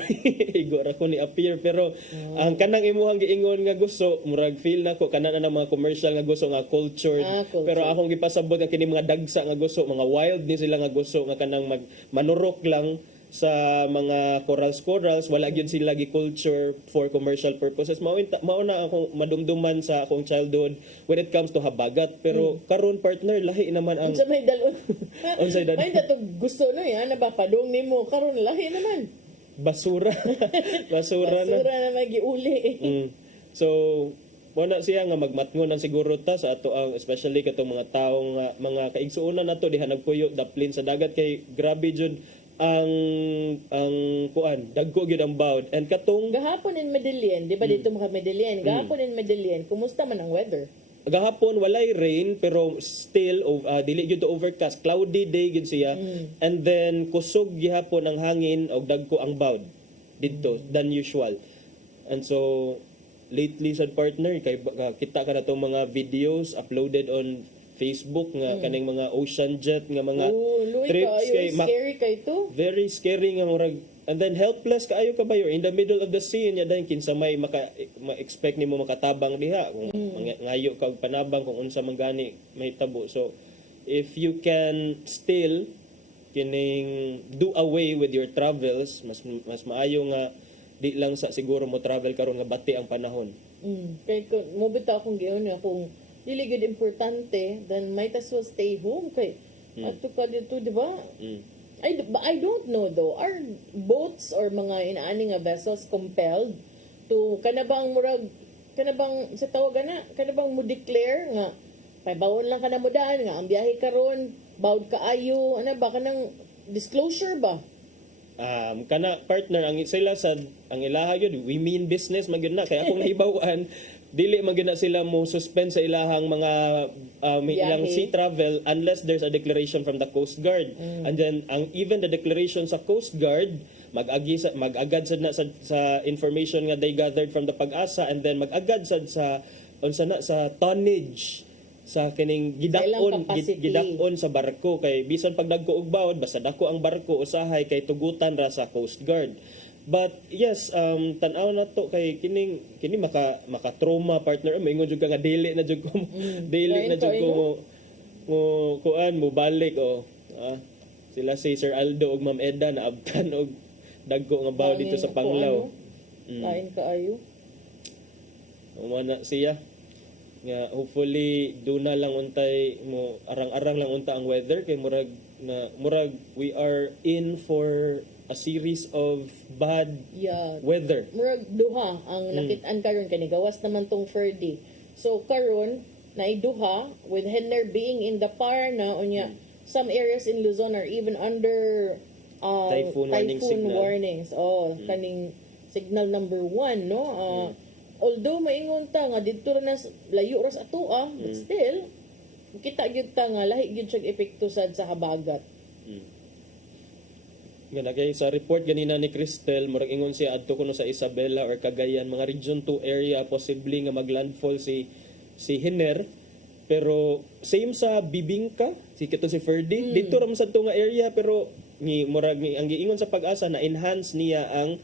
Igo ra ko ni appear, pero ang kanang imuhang giingon nga gusto, murag feel nako kana na mga commercial nga gusto nga cultured. Pero akong gipasabot nga kini mga dagsa nga gusto, mga wild ni sila nga gusto nga kanang manurok lang sa mga corals, wala gyud sila gi-culture for commercial purposes. Mao na akong madumduman sa akong childhood when it comes to habagat, pero karon partner lahi naman ang unsa may dalon. Unsay dalon? Ay dato gusto no yan ba padong nimo karon lahi naman. Basura na magiuli. So wala siya nga magmatngon ang siguro ta sa ato ang especially katong mga taong mga kaigsuonan nato diha nagpuyo daplin sa dagat, kay grabe jud ang kuan dagko gyud ang bawd. And katong gahapon in Medellin, di ba dito mga Medellin, gahapon in Medellin, kumusta man ang weather? Gahapon walay rain, pero still dili gyud overcast, cloudy day gyud siya. And then kusog gihapon ang hangin og dagko ang bawd didto than usual. And so lately sa partner kay kita ka na tong mga videos uploaded on Facebook nga kaning mga ocean jet nga mga trips kay scary kay to. Very scary nga murag, and then helpless kaayo ka ba, you're in the middle of the sea nya dayon kinsa may ma-expect nimo makatabang diha kung ngayo ka og panabang kung unsa man gani may tabo. So if you can still kining do away with your travels, mas maayo nga di lang sa siguro mo travel karon nga bati ang panahon. Kay kung mo bitaw akong giyon nga kung dili gud importante, then might as well stay home kay ato ka dito, di ba? I don't know though. Are boats or mga inaani nga vessels compelled to kanabang sa tawagan na kanabang mo declare nga bawon lang kana mo daan nga ang biyahe karon bawd kaayo ana ba kanang disclosure ba? Kana partner ang sila sa ang ilaha yun we mean business magyud na kaya akong nahibawan dili magyud na sila mo suspend sa ilahang mga may ilang sea travel unless there's a declaration from the Coast Guard and then even the declaration sa Coast Guard mag-agad sad na sa information nga they gathered from the Pag-asa and then mag-agad sad sa unsa na sa tonnage sa kining gidakon sa barko kay bisan pag dagko og bawod basta dako ang barko usahay kay tugutan ra sa Coast Guard. But yes, tan-aw na to kay kini maka-trauma partner maingon jud ka nga dili na jud ko dili na jud ko mo kuan mo balik sila si Sir Aldo ug Ma'am Eda na abtan og dagko nga bawod dito sa Panglao. Lain kaayo. Umana siya nga hopefully do na lang untay mo arang-arang lang unta ang weather kay murag we are in for a series of bad weather. Murag duha ang nakit-an karon kani gawas naman tong Ferdy. So karon naiduha with Henner being in the par na unya some areas in Luzon are even under typhoon warnings. Kaning signal number 1 no. Although maingon ta nga didto na layo ra sa atoa, but still kita gyud ta nga lahi gyud siya epekto sad sa habagat. Nga kay sa report ganina ni Cristel murag ingon siya adto kuno sa Isabela or Cagayan mga region 2 area possibly nga maglandfall si Henner pero same sa Bibingka si Ferdy dito ra man sa nga area pero murag ang giingon sa Pag-asa na enhance niya ang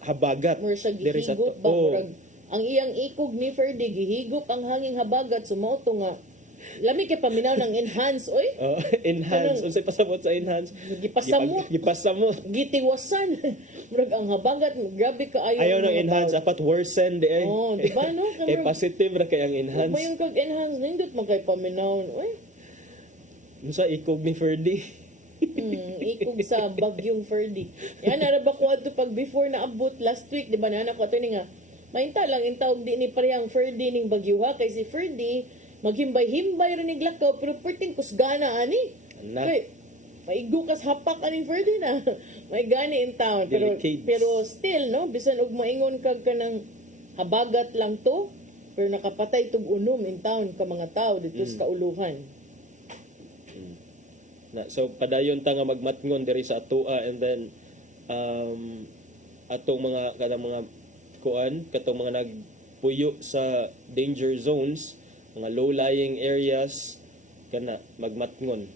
habagat. Mura siya gihigop ba? Murag, ang iyang ikog ni Ferdy, gihigop ang hanging habagat, sumauto nga. Lami kay paminaw ng enhance, oy? Enhance. Unsay pasabot sa enhance? Gipasamot. Gitiwasan. Murag ang habagat, grabe ka ayaw ng enhance, apat worsen di ay. Di ba no? Positive ra kay ang enhance. Mayong kag-enhance, nindot magkay paminaw, oy? Unsa ikog ni Ferdy? Ikog sa bagyong Ferdy. Yan, naraba ko ato pag before na abot last week, di ba na anak ko ito nga, mainta lang yung tawag di ni parehang Ferdy ning bagyo ha, kay si Ferdy, maghimbay-himbay rin niglakaw, pero perting kusgana, ani? Kay, maigukas hapak aning Ferdy na. May gani in town. Pero still, no, bisan og maingon kag ka ng habagat lang to, pero nakapatay tug unom in town ka mga tao dito sa kauluhan. So padayon ta nga magmatngon diri sa atoa and then atong mga katong mga nagpuyo sa danger zones, mga low-lying areas kana magmatngon.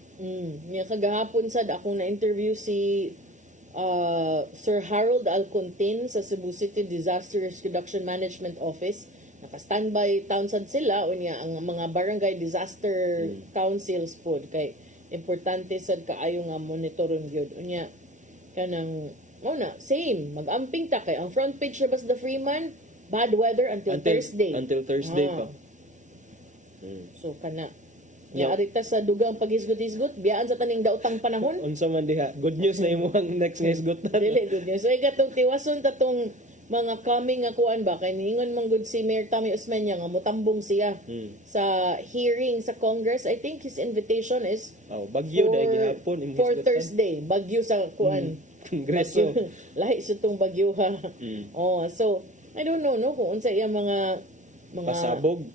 Nya kagahapon sad akong na-interview si Sir Harold Alcontin sa Cebu City Disaster Risk Reduction Management Office. Naka-standby town sad sila unya ang mga barangay disaster councils pod kay importante sad kaayo nga monitoring gyud unya kanang same mag-amping ta kay ang front page sa the Freeman bad weather until Thursday pa. So kana arita sa dugang paghisgot-hisgot biyaan sa taning daotang panahon unsa man diha good news na imong next nga hisgotan dili good news so igatong tiwason tatong mga coming nga kuan ba kay niingon man gud si Mayor Tommy Osmeña nga motambong siya sa hearing sa Congress. I think his invitation is bagyo dai gihapon for Thursday bagyo sa kuan Kongreso. Lahi sa tong bagyo ha. So I don't know no kung unsa iya mga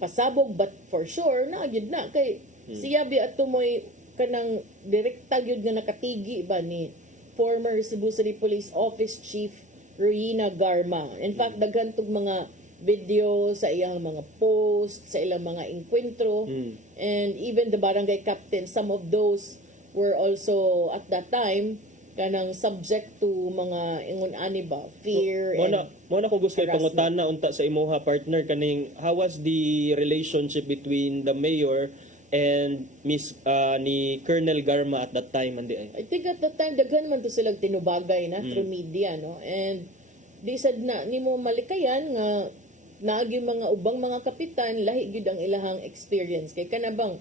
pasabog but for sure na gyud na kay siya bi ato moy kanang direkta gyud nga nakatigi ba ni former Cebu City Police Office Chief Ruina Garma. In fact, daghan tog mga video sa iyang mga post, sa ilang mga enkwentro, and even the barangay captain, some of those were also at that time kanang subject to mga ingon-ani ba, fear mo na ko gusto pangutana unta sa imuha partner kaning how was the relationship between the mayor and ni Colonel Garma at that time andi ay. I think at that time daghan man to silang tinubagay na through media no and di sad na nimo malikayan nga naagi mga ubang mga kapitan lahi gyud ang ilahang experience kay kanabang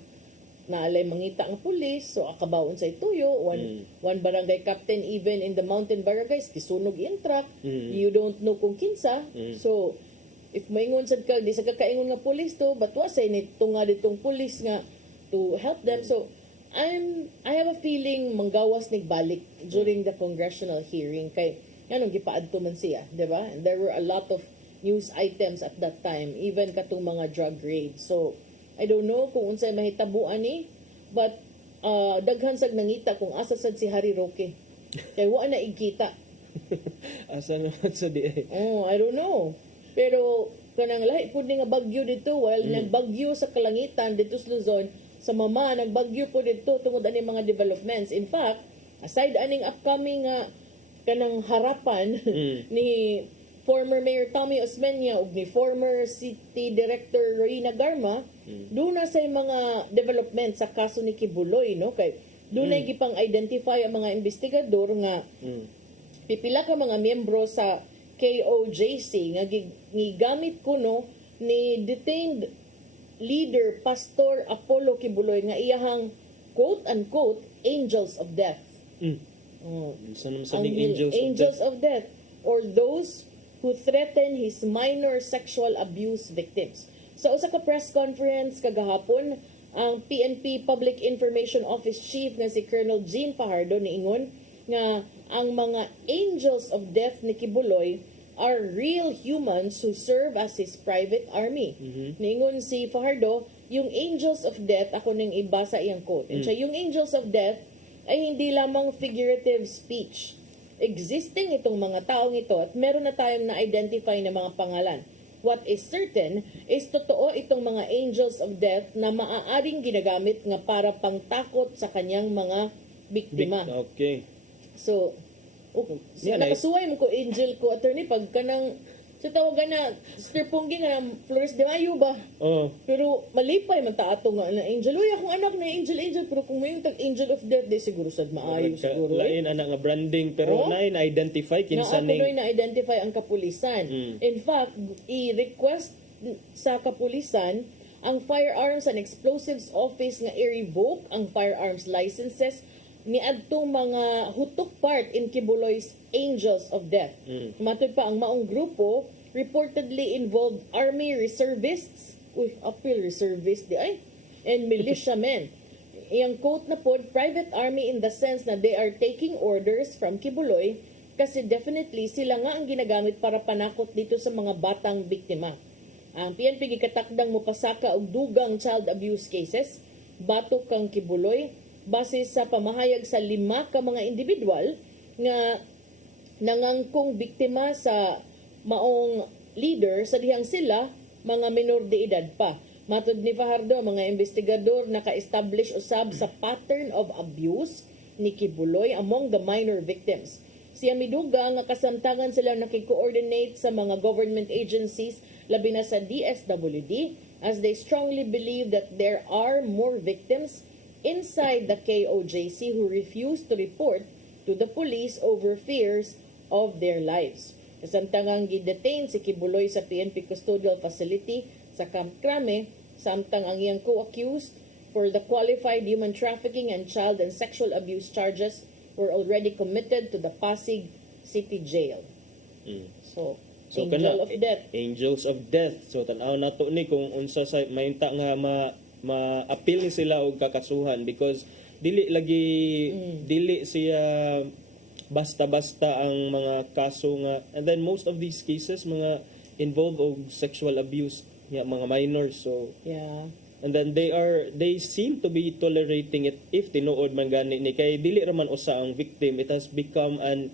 naalay mangita ang pulis so akabawon sa ituyo one barangay captain even in the mountain barangays kisunog yung truck you don't know kung kinsa so if maingon sad ka di sa kakaingon nga pulis to but wa say ni tunga ditong pulis nga to help them so I have a feeling manggawas nig balik during the congressional hearing kay anong gipaadto man siya, di ba? And there were a lot of news items at that time, even katong mga drug raids. So, I don't know kung unsay mahitabuan ni, but daghan sag nangita kung asa sad si Harry Roque. Kay wa na igkita. Asa naman sa di Oh, I don't know. Pero kanang lahi pud ni nga bagyo dito, while nagbagyo sa kalangitan dito sa Luzon, sa mama nagbagyo po dito tungod ani mga developments. In fact, aside aning upcoming kanang harapan ni former Mayor Tommy Osmeña ug ni former City Director Rowena Garma, doon na sa mga development sa kaso ni Kibuloy, no? Kay doon na gipang identify ang mga investigador nga pipila ka mga miyembro sa KOJC nga gigamit kuno ni detained leader Pastor Apollo Kibuloy nga iyahang quote-unquote angels of death. Angels of death or those who threaten his minor sexual abuse victims. Sa usa ka press conference kagahapon, ang PNP Public Information Office Chief nga si Colonel Jean Fajardo niingon nga ang mga angels of death ni Kibuloy are real humans who serve as his private army. Niingon si Fajardo, yung angels of death, ako nang ibasa iyang quote. And siya, yung angels of death ay hindi lamang figurative speech. Existing itong mga taong ito at meron na tayong na-identify na mga pangalan. What is certain is totoo itong mga angels of death na maaaring ginagamit nga para pangtakot sa kanyang mga biktima. Okay. So, nakasuway mo ko angel ko attorney pag kanang sa tawagan na Sister Ponggi nga Flores de Mayo ba? Pero malipay man ta ato nga na angel. Uy, akong anak na angel pero kung may tag angel of death di siguro sad maayo siguro. Lain anak nga branding pero na-identify kinsa ning na-identify ang kapulisan. In fact, i-request sa kapulisan ang Firearms and Explosives Office nga i-revoke ang firearms licenses ni adtong mga hutok part in Kibuloy's Angels of Death. Matod pa ang maong grupo reportedly involved army reservists, appeal reservists di ay, and militiamen. Iyang quote na pod, private army in the sense na they are taking orders from Kibuloy kasi definitely sila nga ang ginagamit para panakot dito sa mga batang biktima. Ang PNP gikatakdang mopasaka og dugang child abuse cases, batok kang Kibuloy, base sa pamahayag sa 5 ka mga individual nga nangangkong biktima sa maong leader sa dihang sila mga minor de edad pa. Matod ni Fajardo, mga investigador naka-establish usab sa pattern of abuse ni Kibuloy among the minor victims. Siya miduga nga kasamtangan sila nakikoordinate sa mga government agencies labi na sa DSWD as they strongly believe that there are more victims inside the KOJC who refuse to report to the police over fears of their lives. Kasamtangang gidetain si Kibuloy sa PNP Custodial Facility sa Camp Crame, samtang ang iyang co-accused for the qualified human trafficking and child and sexual abuse charges were already committed to the Pasig City Jail. So angel of death. Angels of death. So tanaw nato ni kung unsa sa mayunta nga ma-appeal ni sila og kakasuhan because dili siya basta-basta ang mga kaso nga, and then most of these cases mga involve og sexual abuse mga minors, so and then they seem to be tolerating it if tinuod man gani ni kay dili ra man usa ang victim. It has become an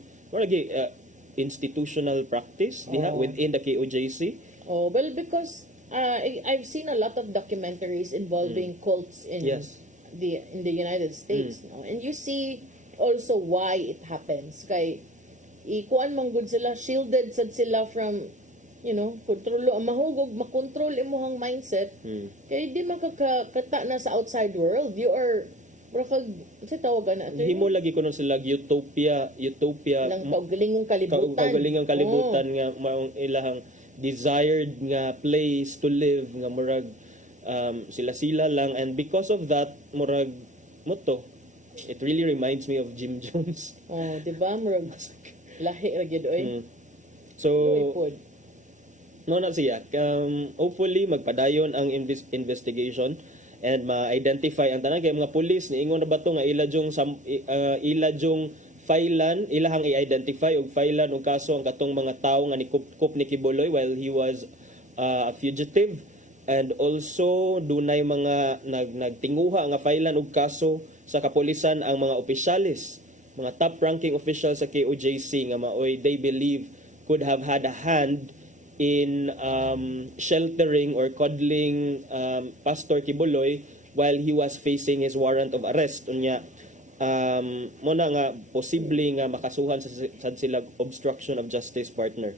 institutional practice within the KOJC. Well, because I've seen a lot of documentaries involving cults in the United States, no? And you see also why it happens. Kay ikuan man gud sila, shielded sad sila from mahugog makontrol imuhang mindset. Kay di makakata na sa outside world. You are Pero kag sa tawagan na Himo lagi ko nun sila utopia lang kaugalingong kalibutan. kaugalingang kalibutan nga maong ilahang desired nga place to live nga murag sila lang, and because of that murag moto it really reminds me of Jim Jones. Oh, di ba? Murag lahi ra gyud oy. So Pod. no na siya. Hopefully magpadayon ang investigation and ma-identify ang tanan kay mga pulis niingon na ba to nga ila jong filean, ilahang i-identify og filean og kaso ang katong mga tawo nga nikup ni Kibuloy while he was a fugitive, and also dunay mga nagtinguha nga filean og kaso sa kapulisan ang mga opisyalis, mga top-ranking officials sa KOJC nga maoy they believe could have had a hand in sheltering or coddling Pastor Kibuloy while he was facing his warrant of arrest. Unya, mo na nga posible nga makasuhan sa sila obstruction of justice, partner.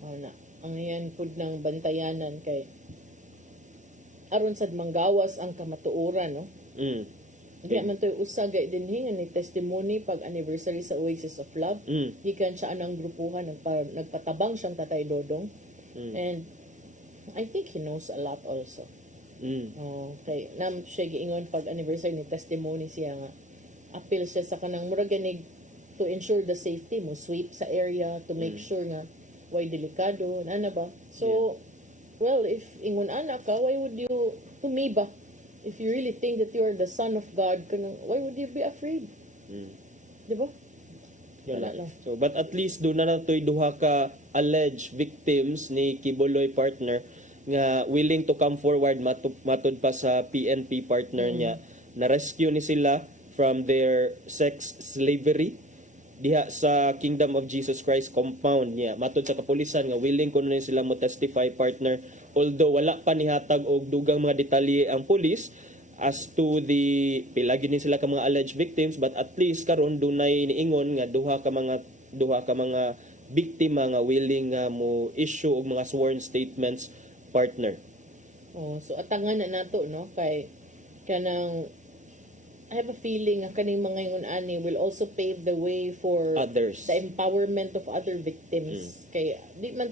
Na ang yan pud ng bantayanan kay aron sad manggawas ang kamatuoran, no? Di man to usagay din hingan ni testimony pag anniversary sa Oasis of Love. Gikan siya anang grupuhan nagpatabang siyang Tatay Dodong. And I think he knows a lot also. Kay nam siya giingon pag anniversary ni testimony siya nga appeal siya sa kanang murag ganig to ensure the safety mo, sweep sa area to make sure nga way delikado ana ba. So well, if ingon ana ka, why would you to me ba? If you really think that you are the son of God, kanang why would you be afraid? Di ba? Wala lang. So, but at least doon na natoy duha ka alleged victims ni Kibuloy, partner, nga willing to come forward matud pa sa PNP partner niya. Na-rescue ni sila from their sex slavery diha sa Kingdom of Jesus Christ compound niya. Matud sa kapulisan nga willing ko na sila mo testify, partner, although wala pa nihatag og dugang mga detalye ang pulis as to the pilagi ni sila ka mga alleged victims, but at least karon dunay niingon nga duha ka mga biktima nga willing nga mo issue og mga sworn statements, partner. Oh, so atangan na nato, no, kay kanang I have a feeling nga kaning mga ingon ani will also pave the way for others, the empowerment of other victims. Kay di man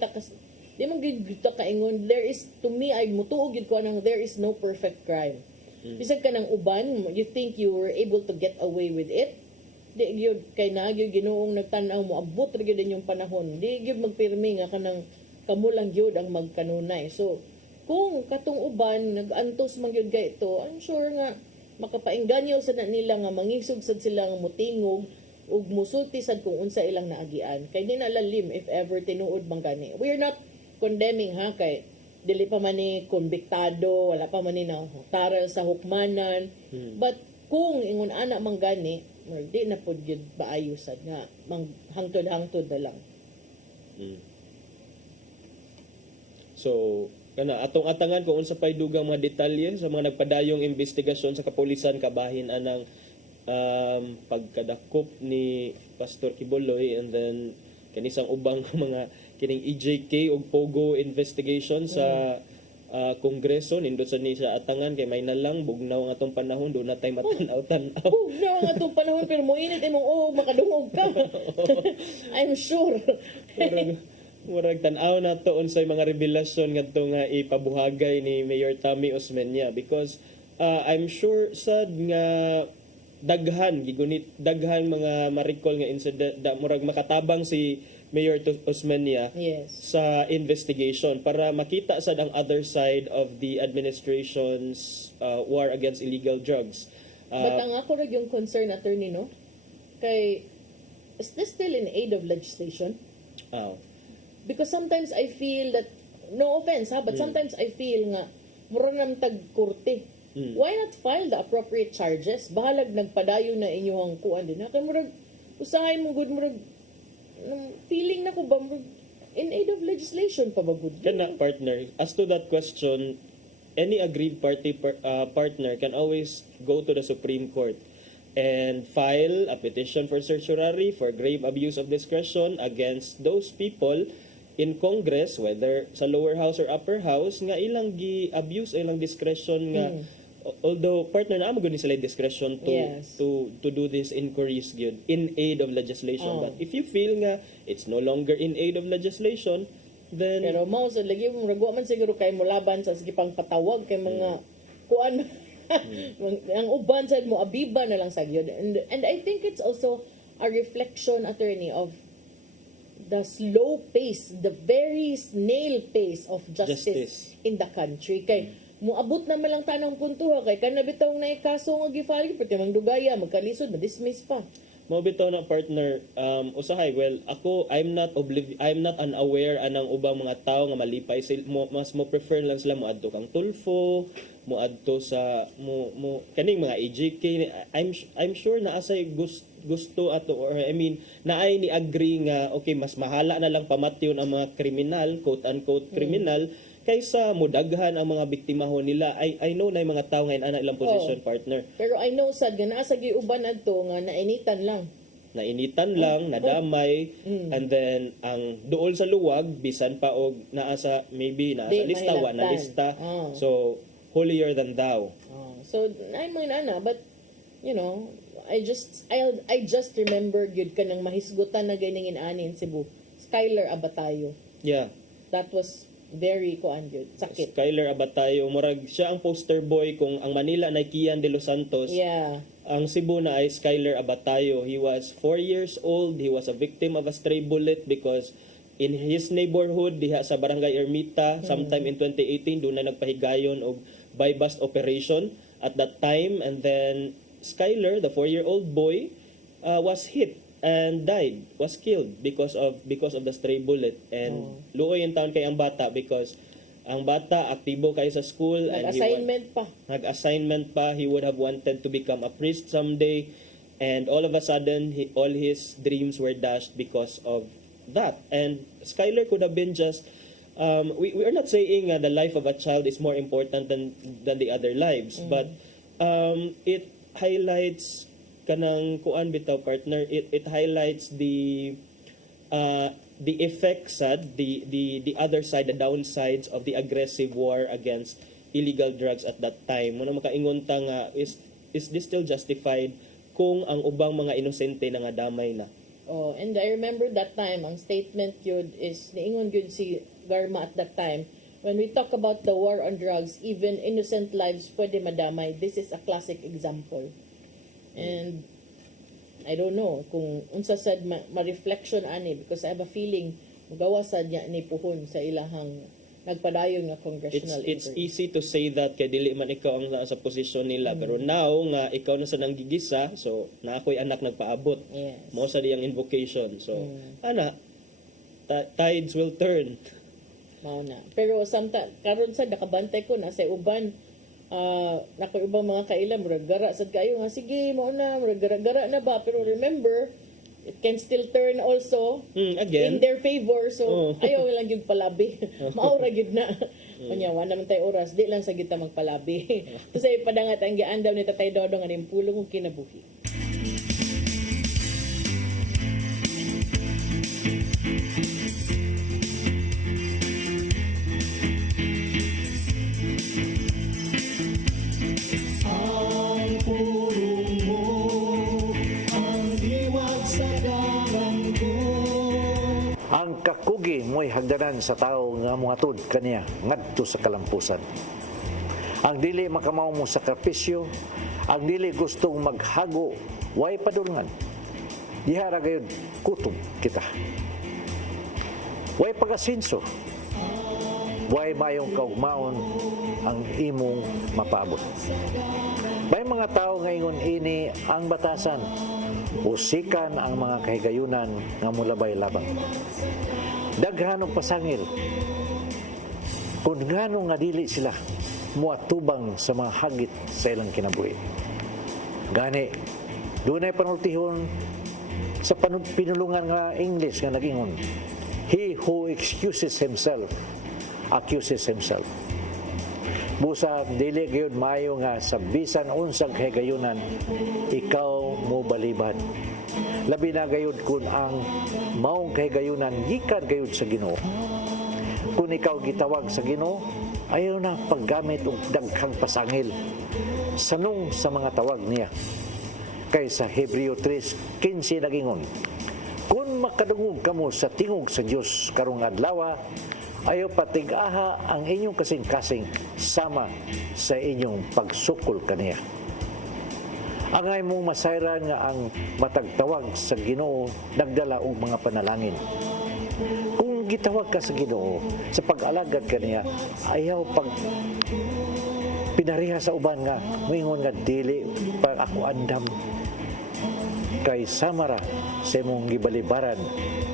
gid ta kaingon there is, to me ay mutuog gid ko nang there is no perfect crime. Bisag ka ng uban, you think you were able to get away with it? Di gyud kay nagyud Ginoong nagtan-aw mo abot ra gyud yung panahon. Di gyud magpirmi nga kanang kamo lang gyud ang magkanunay. So kung katong uban nagantos man gyud kay ito, I'm sure nga makapaingganyo sad na nila nga mangisog sad sila nga motingog ug musulti sad kung unsa ilang naagian. Kay di na lalim if ever tinuod man gani. We are not condemning ha kay dili pa man ni konbiktado, wala pa man ni na taral sa hukmanan. But kung ingon ana man gani, di na pud gyud baayo sad nga hangtod-hangtod na lang. So kana atong atangan kung unsa pay dugang mga detalye sa mga nagpadayong investigasyon sa kapulisan kabahin anang pagkadakop ni Pastor Kibuloy, and then kanisang ubang mga kining EJK og Pogo investigation sa Kongreso nindot sa ni sa atangan kay may nalang bugnaw nga atong panahon do na tay matanaw-tanaw. Bugnaw nga atong panahon pero moinit imong makadungog ka. I'm sure. Murag tan-aw na to unsay mga revelasyon ngadto nga ipabuhagay ni Mayor Tammy Osmeña, because I'm sure sad nga daghan mga ma-recall nga incident murag makatabang si Mayor Osmeña sa investigation para makita sad ang other side of the administration's war against illegal drugs. But ang ako rin yung concern, attorney, no? Kay, is this still in aid of legislation? Because sometimes I feel that, no offense ha, but sometimes I feel nga, mura nam tag-kurte. Why not file the appropriate charges? Bahalag nagpadayo na inyong kuan din. Kaya murag, usahay mo good, murag, feeling na ko ba, murag, in aid of legislation pa ba good? Kana, partner, as to that question, any aggrieved party partner can always go to the Supreme Court and file a petition for certiorari for grave abuse of discretion against those people in Congress, whether sa lower house or upper house, nga ilang gi-abuse, ilang discretion nga although partner na mo gani sila discretion to Yes. to do these inquiries gyud in aid of legislation. Oh. But if you feel nga it's no longer in aid of legislation, then Pero mao sa lagi mo ragwa man siguro kay mo laban sa sige pang patawag kay mga kuan ang uban sad mo abiba na lang sa gyud. And I think it's also a reflection, attorney, of the slow pace, the very snail pace of justice. In the country. Kay muabot na lang tanang punto ha, kay kanabitaw na ikaso nga gifali pati mang dugaya magkalisod ma-dismiss pa. mo bitaw na partner usahay well ako I'm not unaware anang ubang mga tao nga malipay mas mo prefer lang sila moadto kang Tulfo moadto sa mo kaning mga EJK. I'm sure na asay gusto ato or I mean naay ni agree nga okay mas mahala na lang pamatyon ang mga kriminal, quote unquote kriminal, kaysa mudaghan ang mga biktimahon nila. I know na yung mga tao ngayon ana ilang position partner. Pero I know sad nga naa sa giuban adto nga nainitan lang. Nadamay, and then ang duol sa luwag bisan pa og naa sa maybe naa sa lista wa na lista. So holier than thou. So I mean ana, but you know, I just remember gyud kanang mahisgutan na ganingin ani in Cebu. Skyler Abatayo. Yeah. That was very kuan gyud, sakit. Skyler Abatayo, murag siya ang poster boy kung ang Manila na Kian de Los Santos. Yeah. Ang Cebu na ay Skyler Abatayo. He was 4 years old. He was a victim of a stray bullet because in his neighborhood diha sa Barangay Ermita sometime in 2018 doon na nagpahigayon og buy bust operation at that time, and then Skyler, the 4-year-old boy, was hit and died, was killed because of the stray bullet. And luoy yung taon kay ang bata because ang bata aktibo kay sa school and nag-assignment pa. He would have wanted to become a priest someday, and all of a sudden all his dreams were dashed because of that. And Skyler could have been just we are not saying the life of a child is more important than the other lives, but it highlights kanang kuan bitaw partner, it highlights the effects the other side, the downsides of the aggressive war against illegal drugs at that time. Muna makaingon ta nga is this still justified kung ang ubang mga inosente na nga damay na. Oh, and I remember that time ang statement yun is niingon yun si Garma at that time, when we talk about the war on drugs, even innocent lives pwede madamay. This is a classic example. And I don't know kung unsa sad ma-reflection ani, because I have a feeling magawa sad niya ni puhon sa ilahang nagpadayon nga congressional It's inquiry. easy to say that kay dili man ikaw ang nasa posisyon nila, pero now nga ikaw na sa nanggigisa, so na ako'y anak nagpaabot. Yes. Mo sa diyang invocation. So ana tides will turn. Mao na. Pero karon sa nakabantay ko na sa uban nakoy ubang mga kailan murag gara sad kayo nga sige mao na murag gara na ba, pero remember it can still turn also again in their favor, so ayaw lang gyud palabi. Maura gyud na kanya wa naman tay oras di lang sa kita magpalabi. Kasi padangat ang giandaw ni Tatay Dodong nga nimpulong og kinabuhi. Ang pulong mo, ang diwag sa ko. Ang kakugi mo'y hagdanan sa tao nga muhatod kaniya ngadto sa kalampusan. Ang dili makamaw mo sakripisyo, ang dili gustong maghago, way padulngan. Dihara gayud kutob kita. Way pagasinso. Way mayong kaugmaon ang imong mapabot. May mga tao ngayon ini ang batasan, usikan ang mga kahigayunan nga mulabay labang. Daghan og pasangil. Kung ngano nga dili sila muatubang sa mga hagit sa ilang kinabuhi. Gani, dunay panultihon sa pinulungan nga English nga nagingon, he who excuses himself accuses himself. Busa dili gyud maayo nga sa bisan unsang kahigayunan ikaw mo balibad. Labi na gayud kun ang maong kahigayunan gikan gayud sa Ginoo. Kung ikaw gitawag sa Ginoo, ayaw na paggamit og daghang pasangil sanong sa mga tawag niya. Kay sa Hebreo 3:15 nagingon, kung makadungog kamo sa tingog sa Dios karong adlaw, ayaw patig-aha ang inyong kasing-kasing sama sa inyong pagsukol kaniya. Angay mong masayran nga ang matagtawag sa Ginoo nagdala og mga panalangin. Kung gitawag ka sa Ginoo sa pag-alagad kaniya, ayaw pag pinariha sa uban nga moingon nga dili pa ako andam, kay samara sa imong gibalibaran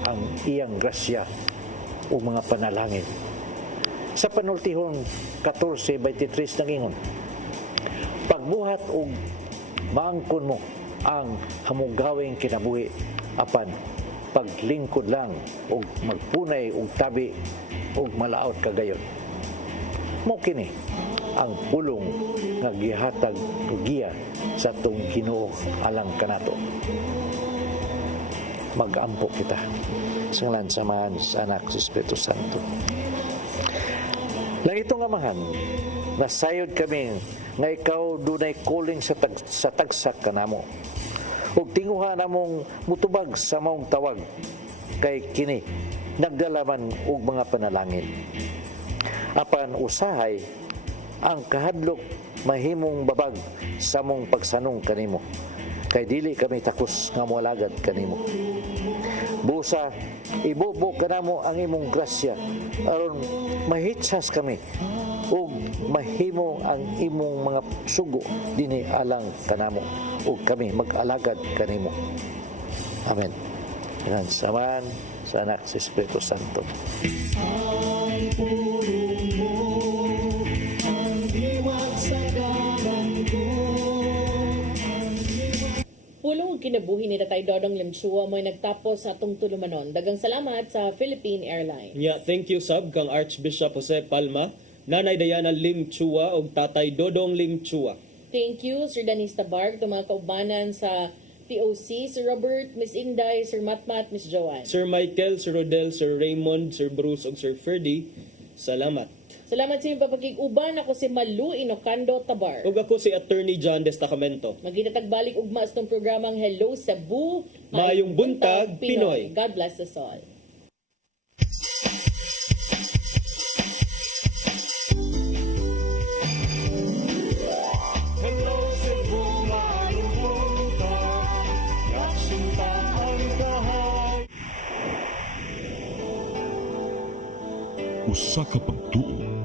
ang iyang grasya o mga panalangin. Sa panultihon 14:23 nagingon, pagbuhat og maangkon mo ang hamugawing kinabuhi, apan paglingkod lang og magpunay og tabi og malaot kagayon. Mao kini ang pulong nga gihatag og giya sa atong Ginoo alang kanato. Mag-ampo kita sa ngalan sa Ama, sa Anak, sa Espiritu Santo. Lang itong amahan, nasayod kami nga ikaw dunay calling sa tagsak kanamo. Ug tinguha namong mutubag sa maong tawag, kay kini nagdalaman og mga panalangin. Apan usahay ang kahadlok mahimong babag sa mong pagsanong kanimo, kay dili kami takos nga moalagad kanimo. Busa ibubo kanamo ang imong grasya aron mahitsas kami ug mahimo ang imong mga sugo dinhi alang kanamo ug kami mag-alagad kanimo. Amen. Yan sa Ama, sa Anak, sa Espiritu Santo. Pulong kinabuhi ni Tatay Dodong Limchua mo'y nagtapos sa atong tulumanon. Dagang salamat sa Philippine Airlines. Yeah, thank you sab kang Archbishop Jose Palma, Nanay Diana Limchua ug Tatay Dodong Limchua. Thank you, Sir Danis Tabarg, mga kaubanan sa TOC, Sir Robert, Miss Inday, Sir Matmat, Miss Joanne. Sir Michael, Sir Rodel, Sir Raymond, Sir Bruce ug Sir Ferdy, salamat. Salamat sa inyong papakig-uban. Ako si Malu Inocando Tabar. Ug ako si Attorney John Destacamento. Magitatagbalik ugma sa itong programang Hello Cebu. Mayong buntag, Pinoy. God bless us all. Hello Cebu, mayong buntag, nagsinta ang bahay. Usa ka pagtuo